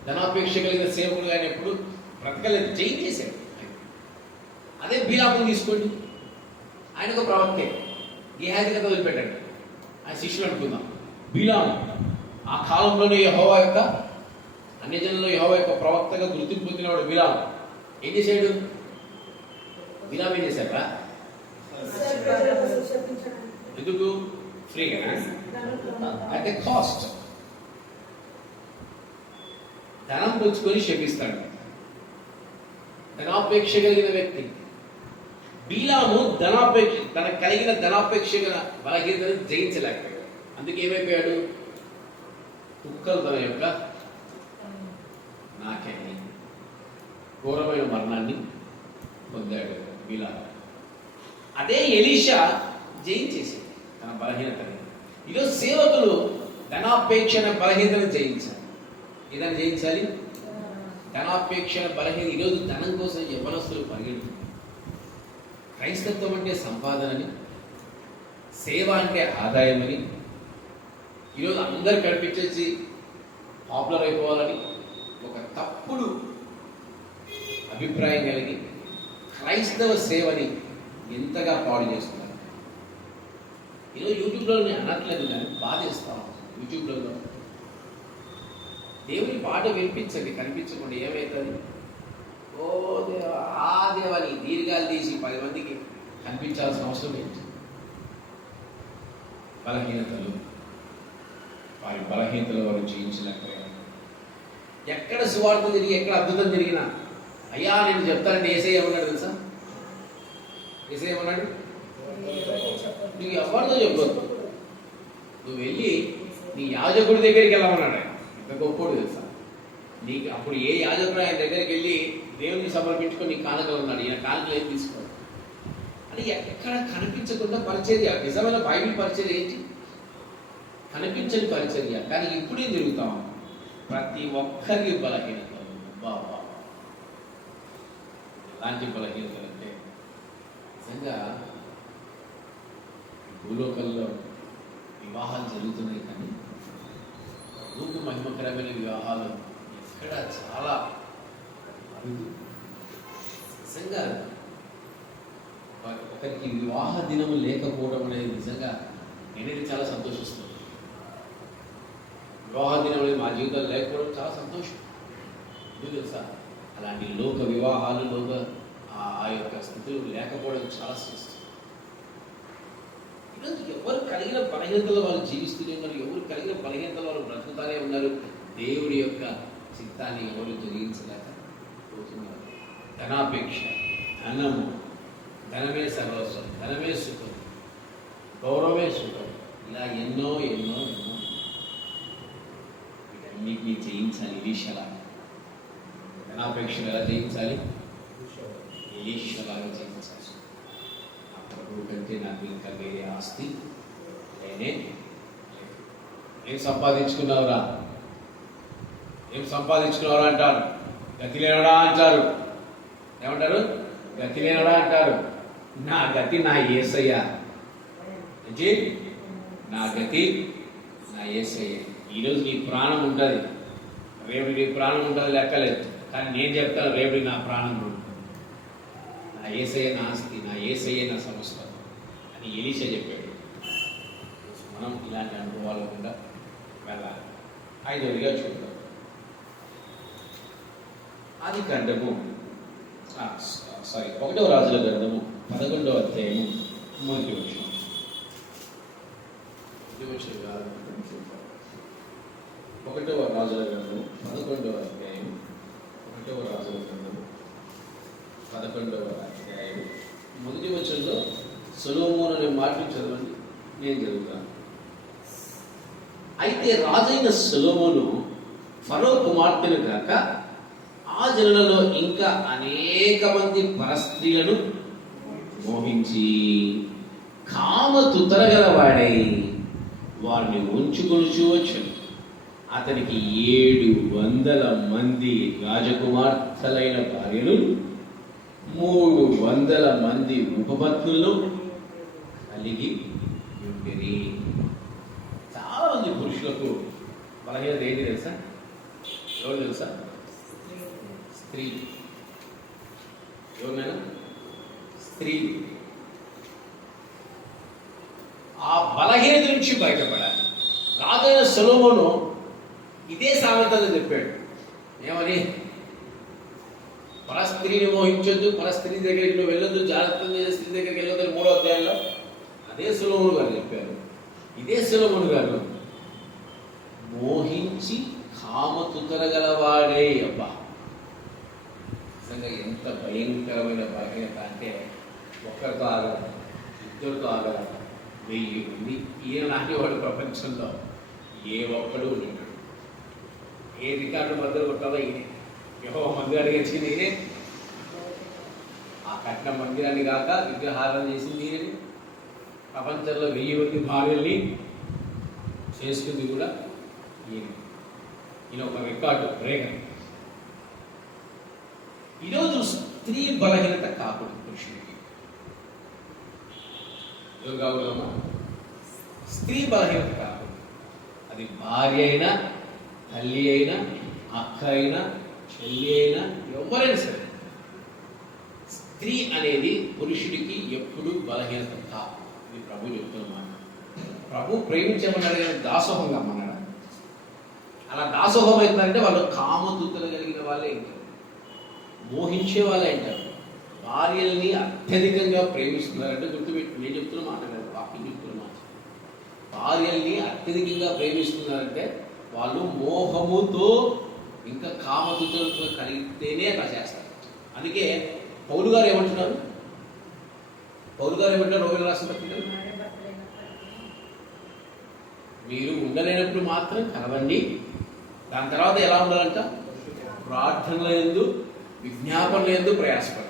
ధనాపేక్ష కలిగిన సేవకుడుగా ఆయన ఎప్పుడు బ్రతకలేదు, జయించేశాడు. అదే బిలామును తీసుకోండి, ఆయన ఒక ప్రవక్తే, గేహాజీ కథ వదిలిపెట్టాడు, ఆయన శిష్యులు అనుకుందాం. బిలాము ఆ కాలంలోనే యెహోవా యొక్క అన్యజనుల్లో యెహోవా యొక్క ప్రవక్తగా గుర్తింపు పొందినవాడు బిలాము. ఏం చేశాడు? బిలాము ఏం చేశాడా? ఎందుకు? ఫ్రీగా అంటే కాస్ట్. ధనం పుచ్చుకొని శపిస్తాడు, ధనాపేక్ష కలిగిన వ్యక్తి. బీలాము తనకు కలిగిన ధనాపేక్ష బలహీనతను జయించలేకపోయాడు. అందుకే ఏమైపోయాడు? కుక్కలు తన యొక్క నాకేని ఘోరమైన మరణాన్ని పొందాడు బీలాము. అదే ఎలీషా జయించేసాడు తన బలహీనతని. ఈరోజు సేవకులు ధనాపేక్షణ బలహీనతను జయించాలి. ఏదైనా జయించాలి, ధనాపేక్షణ బలహీన. ఈరోజు ధనం కోసం యవ్వనస్తులు పరిగెడుతున్నారు. క్రైస్తత్వం అంటే సంపాదనని, సేవ అంటే ఆదాయమని, ఈరోజు అందరు కనిపించేసి పాపులర్ అయిపోవాలని ఒక తప్పుడు అభిప్రాయం కలిగి క్రైస్తవ సేవని ఎంతగా పాడు చేస్తున్నారు. ఈరోజు యూట్యూబ్లో నేను అనట్లేదు కానీ బాధేస్తాను. యూట్యూబ్లో దేవుని పాట వినిపించండి, కనిపించకుండా ఏమవుతుంది? ఓ దేవా, ఆ దేవాని దీర్ఘాలు తీసి 10 మందికి కనిపించాల్సిన అవసరం ఏంటి? బలహీనతలు, వారి బలహీనతలు వారు జయించలేకపోయారు. ఎక్కడ సువార్త జరిగి, ఎక్కడ అద్భుతం జరిగినా అయ్యా నేను చెప్తానంటే యేసయ్య ఏమన్నాడు తెలుసా? యేసయ్య ఏమన్నాడు? నువ్వు ఎవరితో చెప్పొద్దు, నువ్వు వెళ్ళి నీ యాజకుడి దగ్గరికి వెళ్ళమన్నాడు. ఎంత గొప్పోడు తెలుసా? నీకు అప్పుడు ఏ యాజకుడు ఆయన దగ్గరికి వెళ్ళి దేవుని సమర్పించుకొని నీ కానుకలు ఉన్నాడు, ఈయన కానుకలు ఏం తీసుకోవాలి అని ఎక్కడ కనిపించకుండా పరిచర్య. నిజమైన బైబిల్ పరిచర్య ఏంటి? కనిపించని పరిచర్య. కానీ ఇప్పుడేం జరుగుతాం? ప్రతి ఒక్కరికి బలహీనతలు. బాబా ఎలాంటి బలహీనతలు అంటే నిజంగా భూలోకంలో వివాహాలు జరుగుతున్నాయి కానీ రూపు మహిమకరమైన వివాహాలు ఎక్కడ చాలా అరుదు. నిజంగా ఒకరికి వివాహ దినం లేకపోవడం అనేది నిజంగా నేనైతే చాలా సంతోషిస్తున్నాను. వివాహ దినం అనేది మా జీవితంలో లేకపోవడం చాలా సంతోషం. ఎందుకు తెలుసా? అలాంటి లోక వివాహాలు, లోక ఆ యొక్క స్థితులు లేకపోవడం చాలా శ్రేష్టం. ఈరోజు ఎవరు కలిగిన బలహీనతలు వాళ్ళు జీవిస్తూనే ఉన్నారు, ఎవరు కలిగిన బలహీనతలు వాళ్ళు బ్రతుకుతానే ఉన్నారు. దేవుడి యొక్క చిత్తాన్ని ఎవరు జరిగించలేక పోతున్నారు. ధనాపేక్ష, ధనము, ధనమే సర్వస్వం, ధనమే సుఖం, గౌరవమే సుఖం, ఇలా ఎన్నో ఎన్నో ఎన్నో వీటన్నిటినీ జయించాలి. ఈశ్వలాగా ధనాపేక్షను ఎలా జయించాలి? ఈశ్వలాగా జయించాలి. ఆ ప్రభువు కంటే నాకు ఇంకా వేరే ఆస్తి లేనే లేదు. ఏం సంపాదించుకున్నావురా, ఏం సంపాదించుకున్నావురా అంటారు. గతి లేనడా అంటారు. ఏమంటారు? గతి లేనడా అంటారు. నా గతి నా యేసయ్య. నా గతి నా యేసయ్య. ఈరోజు నీ ప్రాణం ఉంటుంది, రేపు నీ ప్రాణం ఉంటుంది లెక్కలేదు. కానీ నేను చెప్తాను, రేపు నా ప్రాణం ఉంటుంది. నా యేసయ్య నా ఆస్తి, నా యేసయ్య నా సంస్థ అని ఎలీషా చెప్పాడు. మనం ఇలాంటి అనుభవాలు కూడా వెళ్ళాలి. 5వదిగా చూద్దాం. ఆది కాండము 1వ రాజుల గ్రంథము 11వ అధ్యాయము 1వ వచనం. 1వ రాజుల గ్రంథము 11వ అధ్యాయము 1వ రాజుల గ్రంథము 11వ అధ్యాయము 1వ వచనంలో సొలొమోను అనే మాటలు చదవండి, నేను చదువుతాను. అయితే రాజైన సొలొమోను ఫరో కుమార్తెను కాక ఆ జనులలో ఇంకా అనేక మంది పరస్త్రీలను మోహించి కామతుతరగలవాడై వారిని ఉంచుకొనుచూ వచ్చాడు. అతనికి 700 మంది రాజకుమార్తెలైన భార్యలు, 300 మంది ఉపపత్నులు కలిగి ఉండేది. చాలా మంది పురుషులకు బలహీనత ఏంటి తెలుసా? ఎవరు తెలుసా? స్త్రీ. ఎవరినైనా స్త్రీ. ఆ బలహీనత నుంచి బయటపడాలి. రాజైన సొలొమోను ఇదే సామెతలు చెప్పాడు. ఏమని? పరస్త్రీని మోహించొద్దు, పరస్త్రీ దగ్గరికి నువ్వు వెళ్ళొద్దు, జాగ్రత్త స్త్రీ దగ్గరికి వెళ్ళొద్దు 3వ అధ్యాయంలో అదే సొలొమోను గారు చెప్పారు. ఇదే సొలొమోను గారు మోహించి కామతుతరగలవాడే. అబ్బా, నిజంగా ఎంత భయంకరమైన బలహీనత అంటే ఒక్కరితో ఆగల, ఇద్దరితో ఆగల, 1000 మంది. ఈయన నాటివాడు ప్రపంచంలో ఏ ఒక్కడు ఉన్నాడు. ఏ రికార్డు మధ్యలో కొట్టాలో ఈయనే. యెహోవా మందిరానికి వచ్చింది ఈయనే. ఆ కట్న మందిరాన్ని కాక విగ్రహారం చేసింది ఈయనే. ప్రపంచంలో 1000 మంది భార్యల్ని చేసుకుంది కూడా ఈయన. ఈయన ఒక రికార్డు బ్రేకర్. ఈరోజు స్త్రీ బలహీనత కాకూడదు పురుషుడికి. స్త్రీ బలహీనత కాకూడదు. అది భార్య అయినా, తల్లి అయినా, అక్క అయినా, చెల్లి అయినా, ఎవరైనా సరే స్త్రీ అనేది పురుషుడికి ఎప్పుడు బలహీనత కాదు. ఇది ప్రభు చెప్తున్నమాట. ప్రభు ప్రేమించమన్నాడు కానీ దాసోహం కమ్మన్నాడు. అలా దాసోహం అవుతుందంటే వాళ్ళు కామదూతలు కలిగిన వాళ్ళే ఉంటారు, మోహించే వాళ్ళే అంటారు. భార్యల్ని అత్యధికంగా ప్రేమిస్తున్నారంటే గుర్తుపెట్టి, నేను చెప్తున్న మాట కాదు, వాక్యం చెప్తున్న మాట. భార్యల్ని అత్యధికంగా ప్రేమిస్తున్నారంటే వాళ్ళు మోహముతో ఇంకా కామదూతలతో కలిగితేనే అలా చేస్తారు. అందుకే పౌలు గారు ఏమంటున్నారు? రోమిల రాసిన పత్రికలో మీరు ఉండలేనప్పుడు మాత్రం కలవండి, దాని తర్వాత ఎలా ఉండాలంట? ప్రార్థనల యందు విజ్ఞాపనల యందు ప్రయాసపడండి.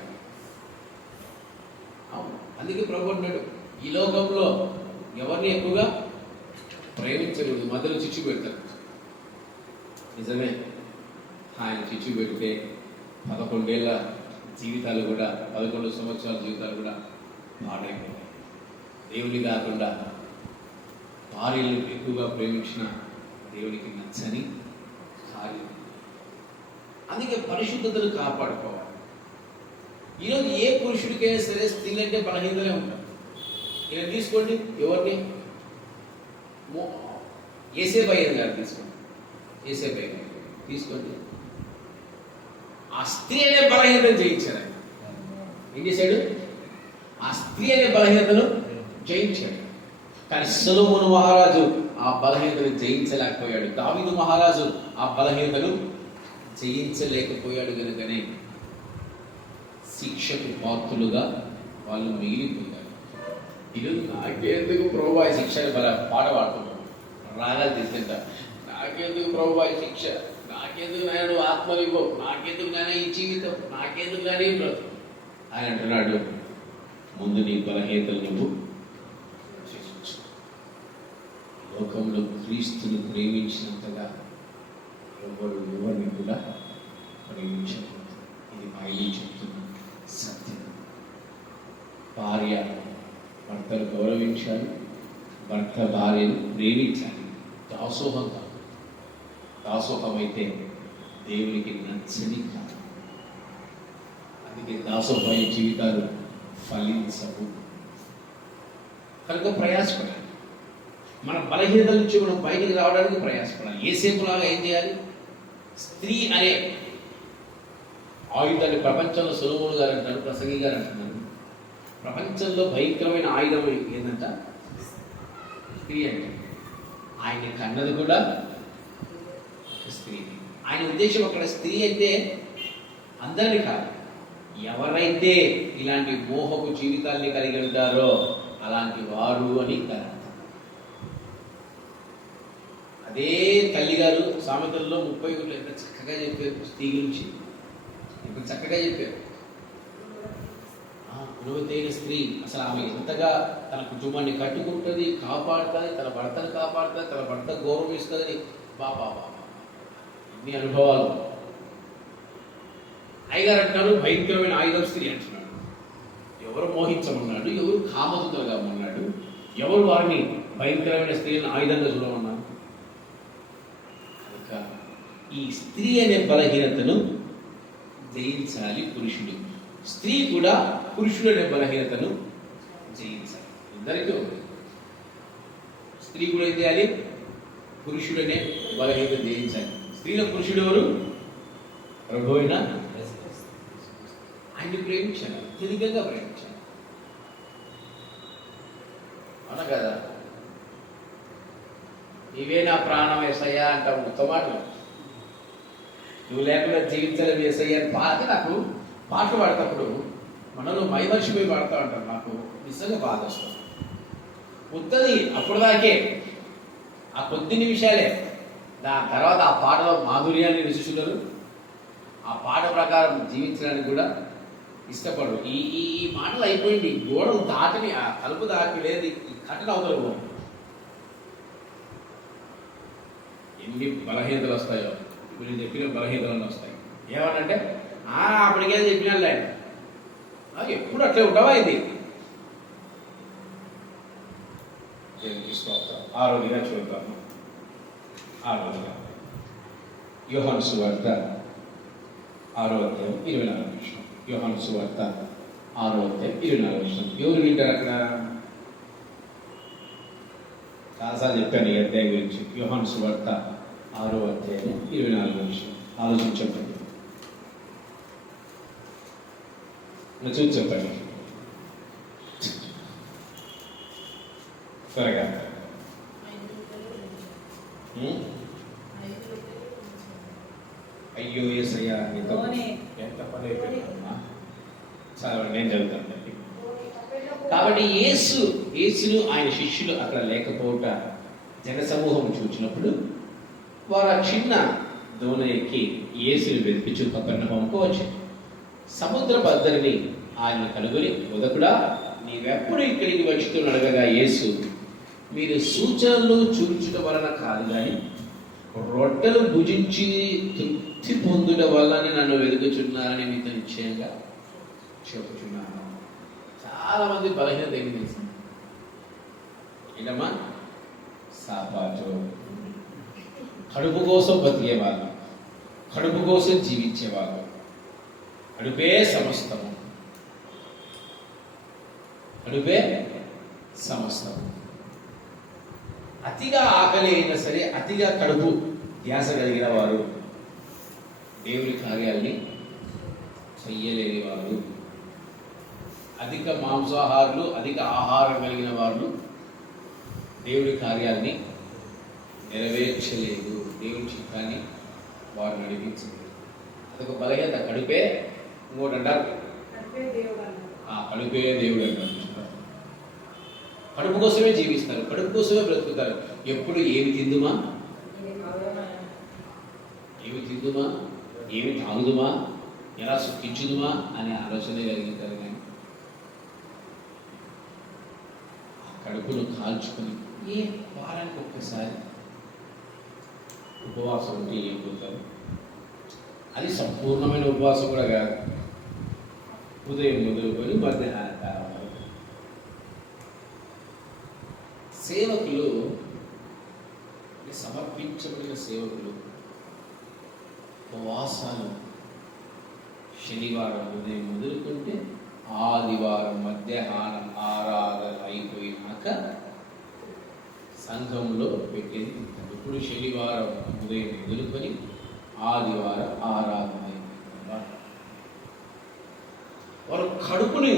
అందుకే ప్రభు అంటున్నాడు, ఈ లోకంలో ఎవరిని ఎక్కువగా ప్రేమించకూడదు, మధ్యలో చిచ్చు పెడతారు. నిజమే, ఆయన చిచ్చు పెడితే 11 ఏళ్ళ జీవితాలు కూడా, 11 సంవత్సరాల జీవితాలు కూడా పాడైపోతాయి. దేవుని కాకుండా భార్యలను ఎక్కువగా ప్రేమించిన దేవునికి నచ్చని కార్యం. అందుకే పరిశుద్ధతను కాపాడుకోవాలి. ఈరోజు ఏ పురుషుడికైనా సరే స్త్రీలంటే బలహీనతలే ఉంటారు. ఇలా తీసుకోండి, ఎవరిని? యేసేబయ్య గారు తీసుకోండి. యేసేబయ్య గారు తీసుకోండి. ఆ స్త్రీ అనే బలహీనతను జయించారు ఆయన. ఏం చేశాడు? ఆ స్త్రీ అనే బలహీనతను జయించాడు. కానీ సొలొమోను మహారాజు ఆ బలహీనతను జయించలేకపోయాడు. దావీదు మహారాజు ఆ బలహీనతను జయించలేకపోయాడు కనుకనే శిక్షకు పాత్రులుగా వాళ్ళు మిగిలిపోయారు. ఈరోజు నాకెందుకు ప్రభువా శిక్షని పాట పాడుతున్నాడు, రాగాలు తీసుకుంటా. నాకెందుకు ప్రభువా శిక్ష, నాకెందుకు నాయన ఆత్మనివ్వు, నాకెందుకు నాయన ఈ జీవితం, నాకెందుకు నాయన ఈ బ్రతుకు. ఆయన అంటున్నాడు, ముందు నీ బలహీనతలు నువ్వు రక్షించు. లోకంలో క్రీస్తుని ప్రేమించినంతగా ఎవరిని కూడా ప్రేమించలేదు. ఇది బైబిల్ చెప్తున్న సత్యం. భార్య భర్తను గౌరవించాలి, భర్త భార్యను ప్రేమించాలి. దాసోహం కాదు. దాసోహం అయితే దేవునికి నచ్చని కాదు. అందుకే దాసోహమైన జీవితాలు ఫలించవు. కనుక ప్రయాసపడాలి. మన బలహీనతల నుంచి మనం బయటికి రావడానికి ప్రయాసపడాలి. ఏసేపులాగా ఏం చేయాలి? స్త్రీ అనే ఆయుధాన్ని ప్రపంచంలో సొలొమోను గారు అంటారు, ప్రసంగి గారు అంటున్నారు, ప్రపంచంలో భయంకరమైన ఆయుధం ఏంటంట? స్త్రీ అంటే. ఆయన కన్నది కూడా స్త్రీ. ఆయన ఉద్దేశం అక్కడ స్త్రీ అంటే అందరినీ కాదు, ఎవరైతే ఇలాంటి మోహపు జీవితాల్ని కలిగి ఉంటారో అలాంటి వారు అని అర్థం. అదే తల్లిగారు సామెతల్లో 30 ఎంత చక్కగా చెప్పారు స్త్రీ గురించి, ఎంత చక్కగా చెప్పారు. గుణవతైన స్త్రీ అసలు ఆమె ఎంతగా తన కుటుంబాన్ని కట్టుకుంటుంది, కాపాడుతుంది, తన భర్తను కాపాడుతుంది, తన భర్త గౌరవం ఇస్తుంది. బాబా ఇన్ని అనుభవాలు. అయ్యగారు అంటున్నారు భయంకరమైన ఆయుధం స్త్రీ అంటున్నాడు. ఎవరు మోహించమన్నాడు? ఎవరు కామతులుగా ఉన్నాడు? ఎవరు వారిని భయంకరమైన స్త్రీలను ఆయుధంగా చూడమన్నాడు? కనుక ఈ స్త్రీ అనే బలహీనతను జయించాలి పురుషుడు. స్త్రీ కూడా పురుషుడు అనే బలహీనతను జయించాలి. ఇద్దరికీ ఉంది. స్త్రీ కూడా ఏం చేయాలి? పురుషుడనే బలహీనత జయించాలి. స్త్రీలో పురుషుడు ఎవరు? ప్రభువైన ఆయన్ని ప్రేమించాలి, తెలివిగా ప్రేమించాలి. అవునా కదా? ఇవే నా ప్రాణం యేసయ్యా అంటావు, ఉత్తమాటలు. నువ్వు లేకుండా జీవించలేవు యేసయ్యా అని బాధ. నాకు పాటలు పాడేటప్పుడు మనలో మైమర్చిపోయి పాడుతూ ఉంటారు. నాకు నిజంగా బాధ వస్తుంది. ఉత్తది అప్పుడు దాకే ఆ కొద్ది నిమిషాలే. దాని తర్వాత ఆ పాటలో మాధుర్యాన్ని రుచిస్తున్నారు. ఆ పాట ప్రకారం జీవించడానికి కూడా ఇష్టపడరు. ఈ ఈ మాటలు అయిపోయింది. గోడలు దాటిని, ఆ తలుపు దాటి లేదు, ఈ కట్టన అవతల ఎన్ని బలహీనతలు వస్తాయో. ఇప్పుడు నేను చెప్పిన బలహీనతలు వస్తాయి. ఏమనంటే అప్పటికే చెప్పినలే, ఎప్పుడు అట్లే ఉంటావా? ఇది ఆరోగ్యంగా చూద్దాము. ఆరోగ్యంగా యోహాను సువార్త 6వ అధ్యాయం 24వ వచనం. యోహాను సువార్త 6వ అధ్యాయం 24వ వచనం. ఎవరు వింటారు అక్కడ? చాలాసార్లు చెప్పాను ఈ అధ్యాయం గురించి. యోహాను సువార్త 6వ అధ్యాయం 24వ వచనం. ఆలోచించండి, చూసి చెప్పండి త్వరగా. అయ్యో యేసయ్యా ఎంత పని అయిపోయిందమ్మా. చదవండి, నేను చదువుతాను. కాబట్టి యేసును ఆయన శిష్యులు అక్కడ లేకపోవట జనసమూహం చూచినప్పుడు వారు ఆ చిన్న దోణ ఎక్కి యేసుని వెతికించు కపెర్నహూముకు వచ్చారు. సముద్ర బద్దరిని ఆయన కనుగొని, ఉదకుడా నీవెప్పుడు ఇక్కడికి వచ్చుతూ అడగగా యేసు, మీరు సూచనలు చూపించడం వలన కాదు కానీ రొట్టెలు భుజించి తృప్తి పొందుట వల్లనే నన్ను వెతుకుచున్నారని మీతో నిశ్చయంగా చెప్పుచున్నాను. చాలా మంది బలహీనత ఏమి తెలుసు ఏంటమ్మా? సాపాటు. కడుపు కోసం బతికేవాళ్ళు, కడుపు కోసం జీవించేవాళ్ళు. కడుపే సమస్తము, కడుపే సమస్తము. అతిగా ఆకలి అయినా సరే, అతిగా కడుపు ధ్యాస కలిగిన వారు దేవుని కార్యాలని చెయ్యలేని వారు. అధిక మాంసాహారులు, అధిక ఆహారం కలిగిన వారు దేవుడి కార్యాన్ని నెరవేర్చలేదు, దేవుడి చిత్తాన్ని వారు నడిపించలేదు. అదొక బలహీనత. కడుపే ఇంకోటి అంటారు, కడుపే దేవుడు అంటారు. కడుపు కోసమే జీవిస్తారు, కడుపు కోసమే బ్రతుకుతారు. ఎప్పుడు ఏమి తిందుమా, ఏమి తాగుదుమా, ఎలా సుఖించుదుమా అనే ఆలోచన కలిగిస్తారు. కానీ కడుపును కాల్చుకొని వారానికి ఒక్కసారి ఉపవాసం ఉంటే ఏం పోతారు? అది సంపూర్ణమైన ఉపవాసం కూడా కాదు. ఉదయం మొదలుకొని మధ్యాహ్న కాలం వరకు సేవకులు, సమర్పించబడిన సేవకులు ఉపవాసాలు శనివారం ఉదయం మొదలుకుంటే ఆదివారం మధ్యాహ్నం ఆరాధన అయిపోయినాక సంఘంలో పెట్టేది తింటారు. ఇప్పుడు శనివారం ఉదయం మొదలుకొని ఆదివారం ఆరాధన అయిపోయిన వారు కడుపుని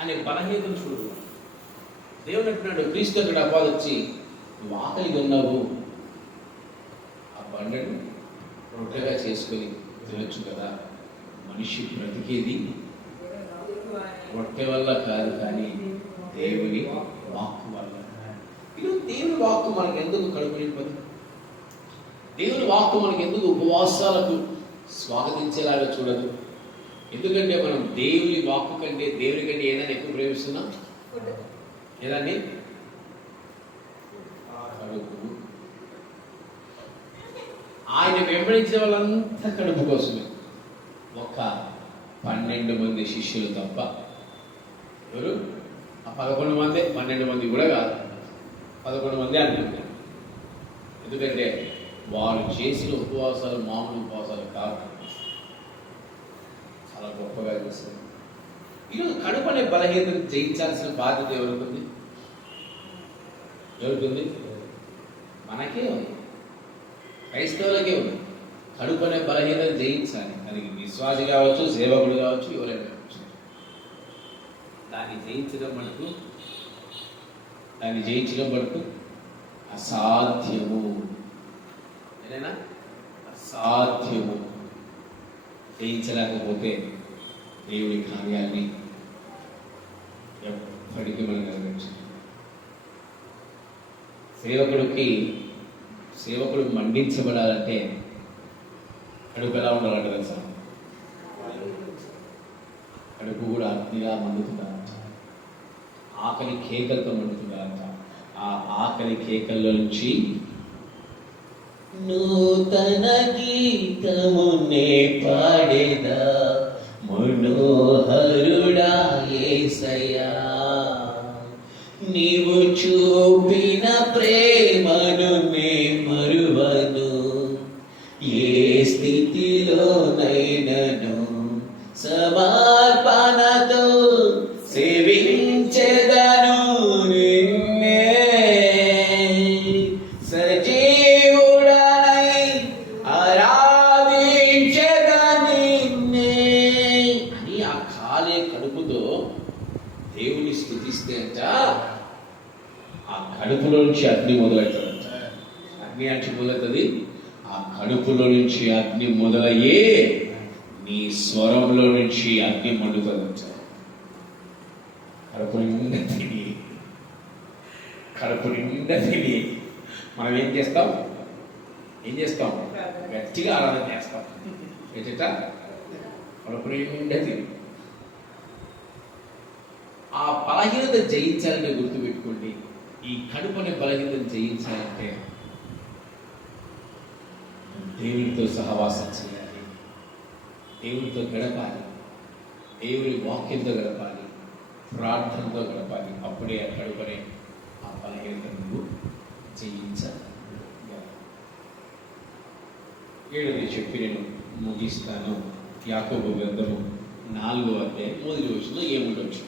అనే బలహీనతను చూడు. దేవుడు అంటున్నాడు, క్రీస్తు అక్కడ అపాదొచ్చి నువ్వు ఆకలిగా ఉన్నావు, ఆ బండను రొట్టెగా చేసుకొని తినొచ్చు కదా. మనిషి బ్రతికేది రొట్టె వల్ల కాదు, కానీ దేవుని వాక్కు వల్ల. ఇది దేవుని వాక్కు మనకు ఎందుకు కడుపు నింపదు? దేవుని వాక్కు మనకు ఎందుకు ఉపవాసాలకు స్వాగతించేలాగా చూడదు? ఎందుకంటే మనం దేవుని వాక్కు కంటే, దేవుని కంటే ఏదైనా ఎక్కువ ప్రేమిస్తున్నాం. ఏదాన్ని? కడుపు. ఆయన వెంబడించిన వాళ్ళంతా కడుపు కోసమే. ఒక్క 12 మంది శిష్యులు తప్ప. ఎవరు? ఆ 11 మంది, 12 మంది కూడా కాదు, 11 మంది అనుకుంటారు. ఎందుకంటే వారు చేసిన ఉపవాసాలు మామూలు ఉపవాసాలు కాదు, చాలా గొప్పగా చేస్తారు. ఈరోజు కడుపు అనే బలహీనతను జయించాల్సిన బాధ్యత ఎవరికి ఉంది? మనకే ఉంది, క్రైస్తవులకే ఉంది. కడుపు అనే బలహీనతను జయించాలి. అది విశ్వాసి కావచ్చు, సేవకుడు కావచ్చు, ఎవరైనా కావచ్చు. దాన్ని జయించడం మనకు అసాధ్యము. ఏదైనా అసాధ్యము. జయించలేకపోతే దేవుడి కార్యాన్ని ఎప్పటికీ మనం నెరవేర్చాలి. సేవకుడు మండించబడాలంటే కడుపు ఎలా ఉండాలంటే తెలుసా? కడుపు కూడా అగ్నిగా మండుతుందంట. ఆకలి కేకలతో మండుతుందంట. ఆ ఆకలి కేకల్లో నుంచి నూతన గీతమునే పాడేదా మనోహరుడా యేసయ్యా, నీవు చూపిన ప్రేమను నే మరువను, ఏ స్థితిలోనైనను సమర్పణతో సేవించెదను నిన్నే, సజీవుడనై ఆరాధించెదను నిన్నే అని ఆ ఖాళీ కడుపుతో దేవుని స్తుతిస్తే అంట, ఆ కడుపులో నుంచి అగ్ని మొదలవుతుందంట. అగ్ని అంటే మొదలవుతుంది, ఆ కడుపులో నుంచి అగ్ని మొదలయ్యే నీ స్వరంలో నుంచి అగ్ని మండుతుందంట. కడుపు నిండా తిని మనం ఏం చేస్తాం? గట్టిగా ఆరాధన చేస్తాం. ఏంటట? కడుపు నిండా తిని. ఆ బలహీనత జయించాలని గుర్తుపెట్టుకోండి. ఈ కడుపు అనే బలహీనతను జయించాలంటే దేవునితో సహవాసం చేయాలి, దేవునితో గడపాలి, దేవుని వాక్యంతో గడపాలి, ప్రార్థనతో గడపాలి. అప్పుడే ఆ కడుపు అనే ఆ బలహీనతను జయించగలరు. 7వ చెప్పి నేను ముగిస్తాను. యాకోబు గ్రంథము 4వ అధ్యాయం మొదటి వచనంలో ఏముండొచ్చు?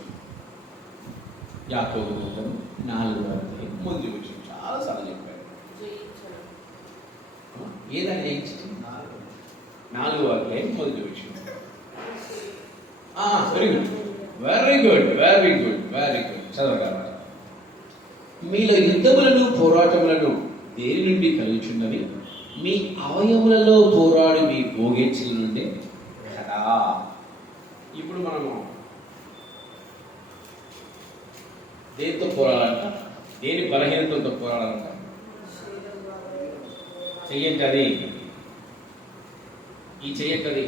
యాకోబు గ్రంథము 4వ అధ్యాయం మొదటి వచనం చాలాసార్లు చెప్పారు. ఏదని జయించడం? 4వ అధ్యాయం మొదటి వచనం. వెరీ గుడ్ చదవగలరా? మీలో యుద్ధములను పోరాటములను దేని నుండి కలుగుచున్నవి? మీ అవయములలో పోరాడు మీ భోగేచ్ఛల నుండి కదా. ఇప్పుడు మనము దేనితో పోరాడాలంట? దేని బలహీనతలతో పోరాడాలంట? చెయ్యంటది, ఈ చెయ్యంటది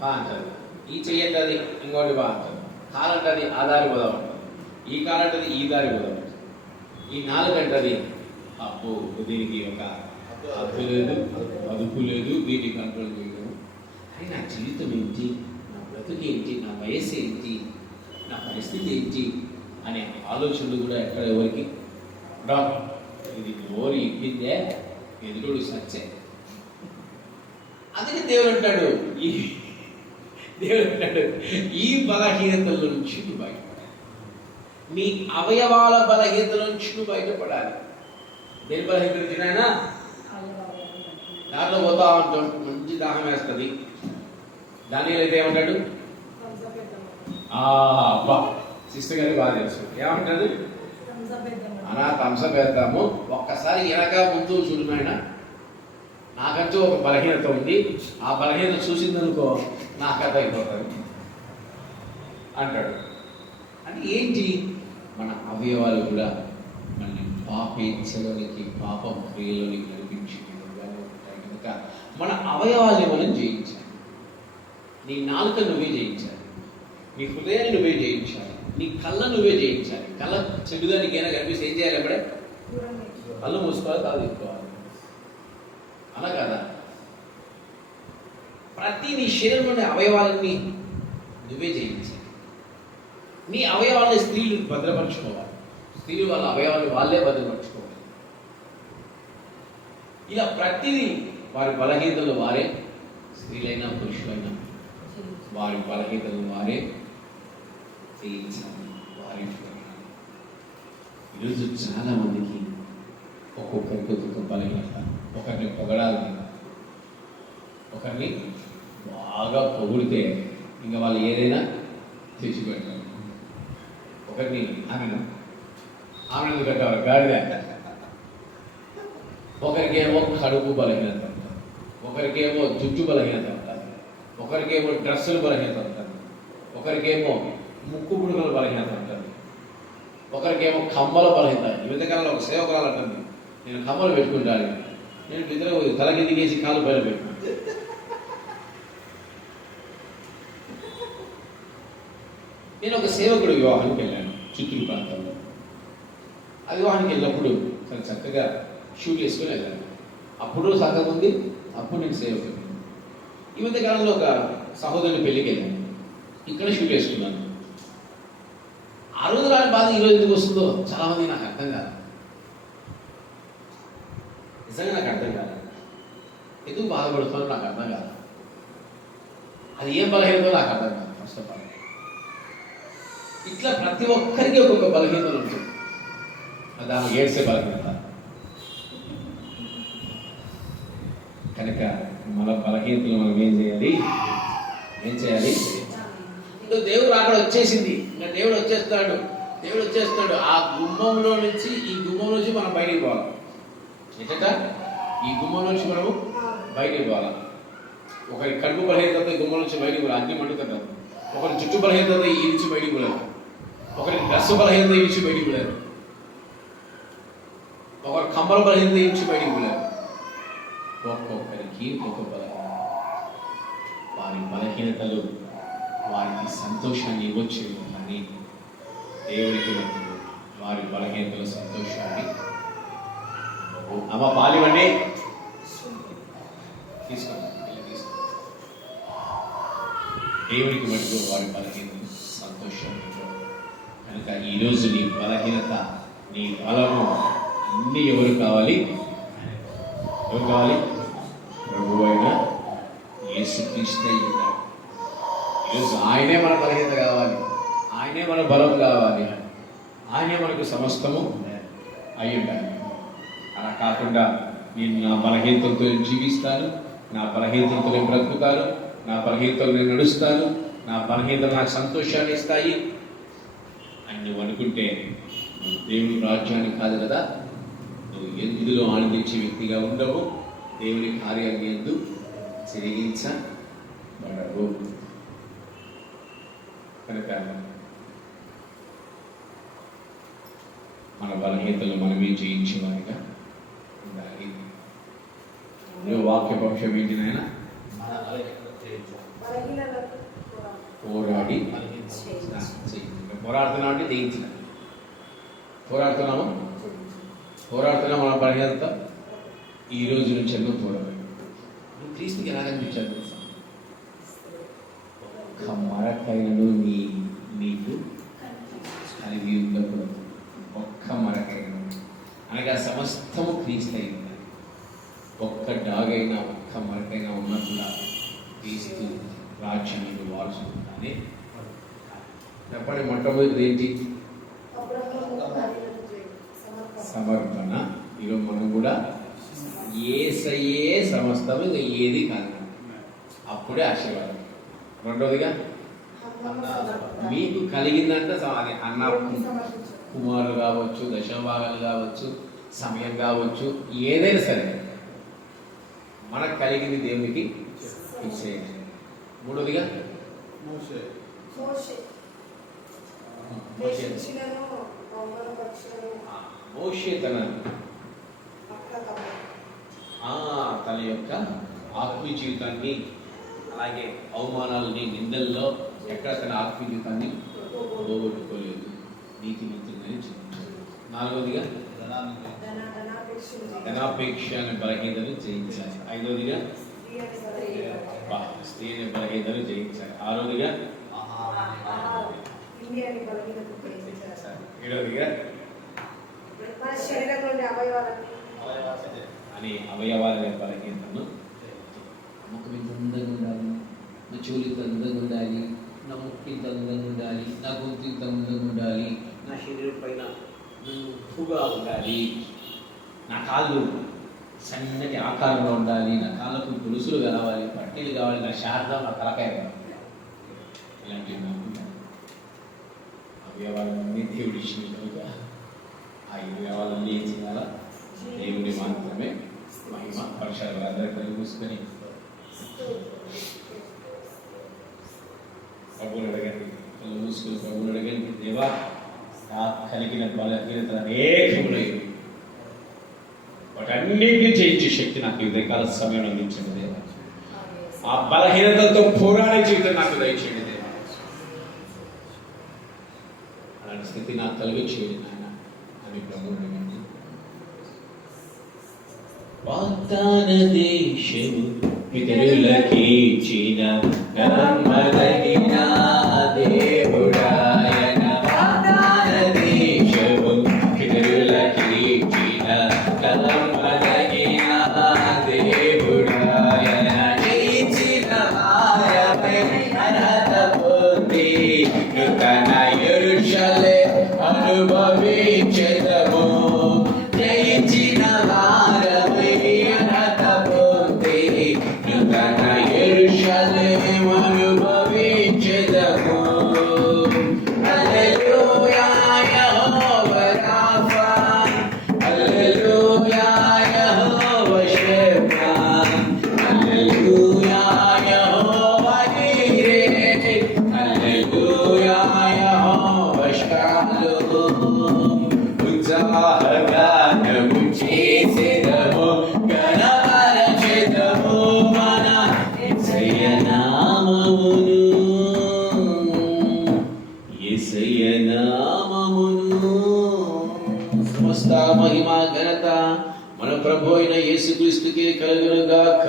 బా అంటది, ఈ చెయ్యంటది ఇంకోటి బా అంటది, కాలంటది ఆ దారి పోదామంటది, ఈ కాలంటది ఈ దారి పోదామంటది, ఈ నాలుగంటది అప్పు దీనికి ఒక అప్పు లేదు, అదుపు లేదు, దీన్ని కంట్రోల్ చేయలేదు. అని నా జీవితం ఏంటి, నా బ్రతుకు ఏంటి, నా వయస్సు ఏంటి, నా పరిస్థితి ఏంటి అనే ఆలోచనలు కూడా ఎక్కడ ఎవరికి ఇది నోరు ఇప్పిందే ఎదురుడు సచ్చే. అందుకే దేవుడు అంటాడు ఈ బలహీనతల నుంచి నువ్వు బయటపడాలి. నీ అవయవాల బలహీనతల నుంచి నువ్వు బయటపడాలి. దేని బలహీనత నుంచి నాయనా? దాంట్లో పోతా ఉంటాం, మంచి దాహం వేస్తుంది. దాని అయితే ఏమంటాడు? అబ్బా సిస్టర్ గారికి బాగా తెలుసు. ఏమంటాడు? అనా థమ్సప్ వేద్దాము, ఒక్కసారి వెనక ముందు చూడు నాయన, నాకంటూ ఒక బలహీనత ఉంది, ఆ బలహీనత చూసిందనుకో నా కథ అయిపోతుంది అంటాడు. అంటే ఏంటి? మన అవయవాలు కూడా మనల్ని పాపేచ్ఛలోనికి, పాపం క్రియలోనికి నడిపించి ఉంటాయి కనుక మన అవయవాల్ని మనం జయించాలి. నీ నాలుక నువ్వే జయించాలి, నీ హృదయాన్ని నువ్వే జయించాలి, నీ కళ్ళ నువ్వే జయించాలి. కళ్ళ చెడుగా నీకైనా కనిపిస్తే ఏం చేయాలి? అప్పుడే కళ్ళు మూసుకోవాలి, తాగు తీసుకోవాలి అలా కదా. ప్రతి నీ శరీరంలోని అవయవాలని నువ్వే జయించాలి. నీ అవయవాలని స్త్రీలు భద్రపరచుకోవాలి, స్త్రీలు వాళ్ళ అవయవాన్ని వాళ్ళే భద్రపరచుకోవాలి. ఇలా ప్రతిదీ వారి బలహీనతలు వారే, స్త్రీలైనా పురుషులైనా వారి బలహీనతలు వారే జయించాలి, వారి. ఈరోజు చాలా మందికి ఒక్కొక్కరికి ఒక్కొక్క బలహీనత. ఒకరిని పొగడాలి, ఒకరిని బాగా పొగిడితే ఇంకా వాళ్ళు ఏదైనా తెచ్చిపెడతారు. ఒకరిని ఆమెను కట్టారు గాడిద. ఒకరికేమో కడుపు బలహీనత ఉంటుంది, ఒకరికేమో జుట్టు బలహీనత ఉంటుంది, ఒకరికేమో డ్రెస్సులు బలహీనత ఉంటుంది, ఒకరికేమో ముక్కు పుడుకల బలహీనత ఉంటుంది, ఒకరికేమో కమ్మల బలహీనత. ఈ మధ్యకాలంలో ఒక సేవకురాలు అంటుంది, నేను కమ్మలు పెట్టుకుంటాను, నేను ఇద్దరు తలకి దిగేసి కాలు పైన పెట్టుకుంటాను. నేను ఒక సేవకుడు వివాహానికి వెళ్ళాను చిత్తూరు ప్రాంతంలో. ఆ వివాహానికి వెళ్ళినప్పుడు చాలా చక్కగా షూట్ వేసుకొని వెళ్ళాను. అప్పుడు సంఘం ఉంది, అప్పుడు నేను సేవకుడు. ఈ మధ్య కాలంలో ఒక సహోదరుని పెళ్ళికి వెళ్ళాను, ఇక్కడ షూట్ వేసుకున్నాను. ఆ రోజు రాని బాధ ఈరోజు ఎందుకు వస్తుందో చాలామంది నాకు అర్థం కాదు, నిజంగా నాకు అర్థం కాదు. ఎందుకు బాధపడుతుందో నాకు అర్థం కాదు, అది ఏం బలహీనతో నాకు అర్థం కాదు. ఫస్ట్ ఆఫ్ ఆల్ ఇట్లా ప్రతి ఒక్కరికి ఒక్కొక్క బలహీనత ఉంటుంది. దాన్ని ఏడ్చే బలహీనత. కనుక మన బలహీనతలు మనం ఏం చేయాలి? ఇంకా దేవుడు అక్కడ వచ్చేసింది, ఇంకా దేవుడు వచ్చేస్తాడు. ఆ గుమ్మంలో నుంచి, ఈ గుమ్మం నుంచి మనం బయటికి పోవాలి. ఏంటంట? ఈ గుమ్మం నుంచి మనము బయటికి పోవాలి. ఒకరి కడుపు బలహీనత గుమ్మం నుంచి బయటికి పోవాలి, అగ్ని మండుతుంది. ఒకరి జుట్టు బలహీనత ఈ నుంచి బయటికి పోలేదు, ఒకరి డ్రెస్ బలహీనత ఈ నుంచి బయటికి పోలేదు, ఒకరి కమ్మల బలహీనత ఈ నుంచి బయటికి పోలేదు. ఒక్కొక్కరికి ఒక్కొక్క బలహీనత. వారి బలహీనతలు వారికి సంతోషాన్ని ఇవ్వచ్చు, కానీ దేవుడికి వారి బలహీనతల సంతోషాన్ని. అమ్మ పాలివ్వండి, తీసుకోండి. దేవుడికి మటుకు వారి బలహీనతలు సంతోషాన్ని. కనుక ఈరోజు నీ బలహీనత, నీ బలము అన్నీ ఎవరు కావాలి? ప్రభు అయిన యేసుక్రీస్తు ఉన్నాడు. ఈరోజు ఆయనే మన బలహీనత కావాలి, ఆయనే మన బలం కావాలి, ఆయనే మనకు సమస్తము అయి ఉండాలి. అలా కాకుండా నేను నా బలహీనతలతో జీవిస్తాను, నా బలహీనతలతో నేను బ్రతుకుతాను, నా బలహీనతలు నేను నడుస్తాను, నా బలహీనతలు నాకు సంతోషాన్ని ఇస్తాయి అని నువ్వు అనుకుంటే దేవుని రాజ్యానికి కాదు కదా, నువ్వు ఎందులో ఆనందించే వ్యక్తిగా ఉండవు. దేవుని కార్యాన్ని ఎందు జరిగించబడవు. కనుక మన బలహీనతలు మనమే జయించేవారిగా ఉండాలి. నువ్వు వాక్య పక్షం ఏంటి నాయన? పోరాడి పోరాడుతున్నావు అంటే జయించిన. పోరాడుతున్నాము మన బలహీనత ఈ రోజు నుంచి ఎన్నో పోరాడు. నువ్వు క్రీస్తుకి ఎలా కనిపించాలి? ఒక్క మరకైనను నీకు కలిగి ఉండకూడదు. ఒక్క మరకైన అనగా సమస్తము క్రీస్తు అయింది. ఒక్క డాగైనా ఒక్క మరకైనా ఉన్నట్టుగా క్రీస్తు రాజ్యాన్ని వాడుతుందని చెప్పండి. మొట్టమొదటి ఏంటి? సమర్పణ. ఈరోజు మనం కూడా ఏసయ్యే సమస్తము, ఇంకా ఏది కాదు, అప్పుడే ఆశీర్వాదం. రెండవదిగా మీకు కలిగిందంటే అది అన్న కుమారులు కావచ్చు, దశభాగాలు కావచ్చు, సమయం కావచ్చు, ఏదైనా సరే మనకు కలిగింది దేవునికి ఇచ్చేయండి. మూడవదిగా మోషే తన యొక్క ఆత్మీయ జీవితాన్ని, అలాగే అవమానాలని, నిందల్లో ఎక్కడ తన ఆత్మీయ జీవితాన్ని పోగొట్టుకోలేదు. నీతిమంతులని చెప్తాడు. నాలుగవదిగా ధనాపేక్ష అనే బలహీనతను జయించాలి. ఐదవదిగా స్త్రీని బలహీనతను జయించాలి. ఆరోదిగా ఏడవదిగా అని అవయవాల బలహీనతను. ముఖం ఇంత అందంగా ఉండాలి, నా చెవులు ఇంత అందంగా ఉండాలి, నా ముక్కు ఇంత అందంగా ఉండాలి, నా గొంతు ఇంత అందంగా ఉండాలి, నా శరీరం పైన ఉప్పుగా ఉండాలి, నా కాళ్ళు సన్నటి ఆకారంలో ఉండాలి, నా కాళ్ళకు గొలుసులు కావాలి, పట్టీలు కావాలి, నా శారద, నా తలకాయ కావాలి. ఇలాంటివి కాకుండా అవయవాలన్నీ దేవుడి ఇచ్చినట్టుగా ఆ అవయవాలన్నీ ఏం చేయాలా? దేవుడి మాత్రమే మహిమ. పక్షాలు అందరూ కళ్ళు మూసుకొని ప్రభువుని అడగండి. కళ్ళు మూసుకొని ప్రభువుని అడగండి. దేవా, నాకు కలిగిన బలహీనతలు అనేకములు, వాటన్నిటిని జయించే శక్తి నాకు ఈ కాల సమయం అందించండి దేవా. ఆ బలహీనతలతో పోరాడే జీవితం నాకు దయచేయండి దేవా. అలాంటి స్థితి నాకు కలిగి చేయండి నాయన అని ప్రభువుని అడగండి. వాగ్దాన దేశము పితరులకిచ్చిన నమ్మదగిన దేవుడాయన. వాగ్దాన దేశము పితరులకిచ్చిన నమ్మదగిన దేవుడాయన. ఇచ్చిన వారమై అర్హత పొంది నూతన యెరూషలేము అనుభవించెదము. జయించిన వారమై అర్హత పొంది నూతన యెరూషలేము అనుభవించెదము. హల్లెలూయా యెహోవా రాఫా, హల్లెలూయా యెహోవా షెఫా, హల్లెలూయా యెహోవా నీరే, హల్లెలూయా యెహోవా షాలోమ్. ఉత్సాహగానము చేసెదము, ఘనపరచెదము మన యేసయ్య నామమును, యేసయ్య నామమును. సమస్త మహిమ ఘనత మన ప్రభు అయిన యేసుక్రీస్తుకే కలుగును గాక.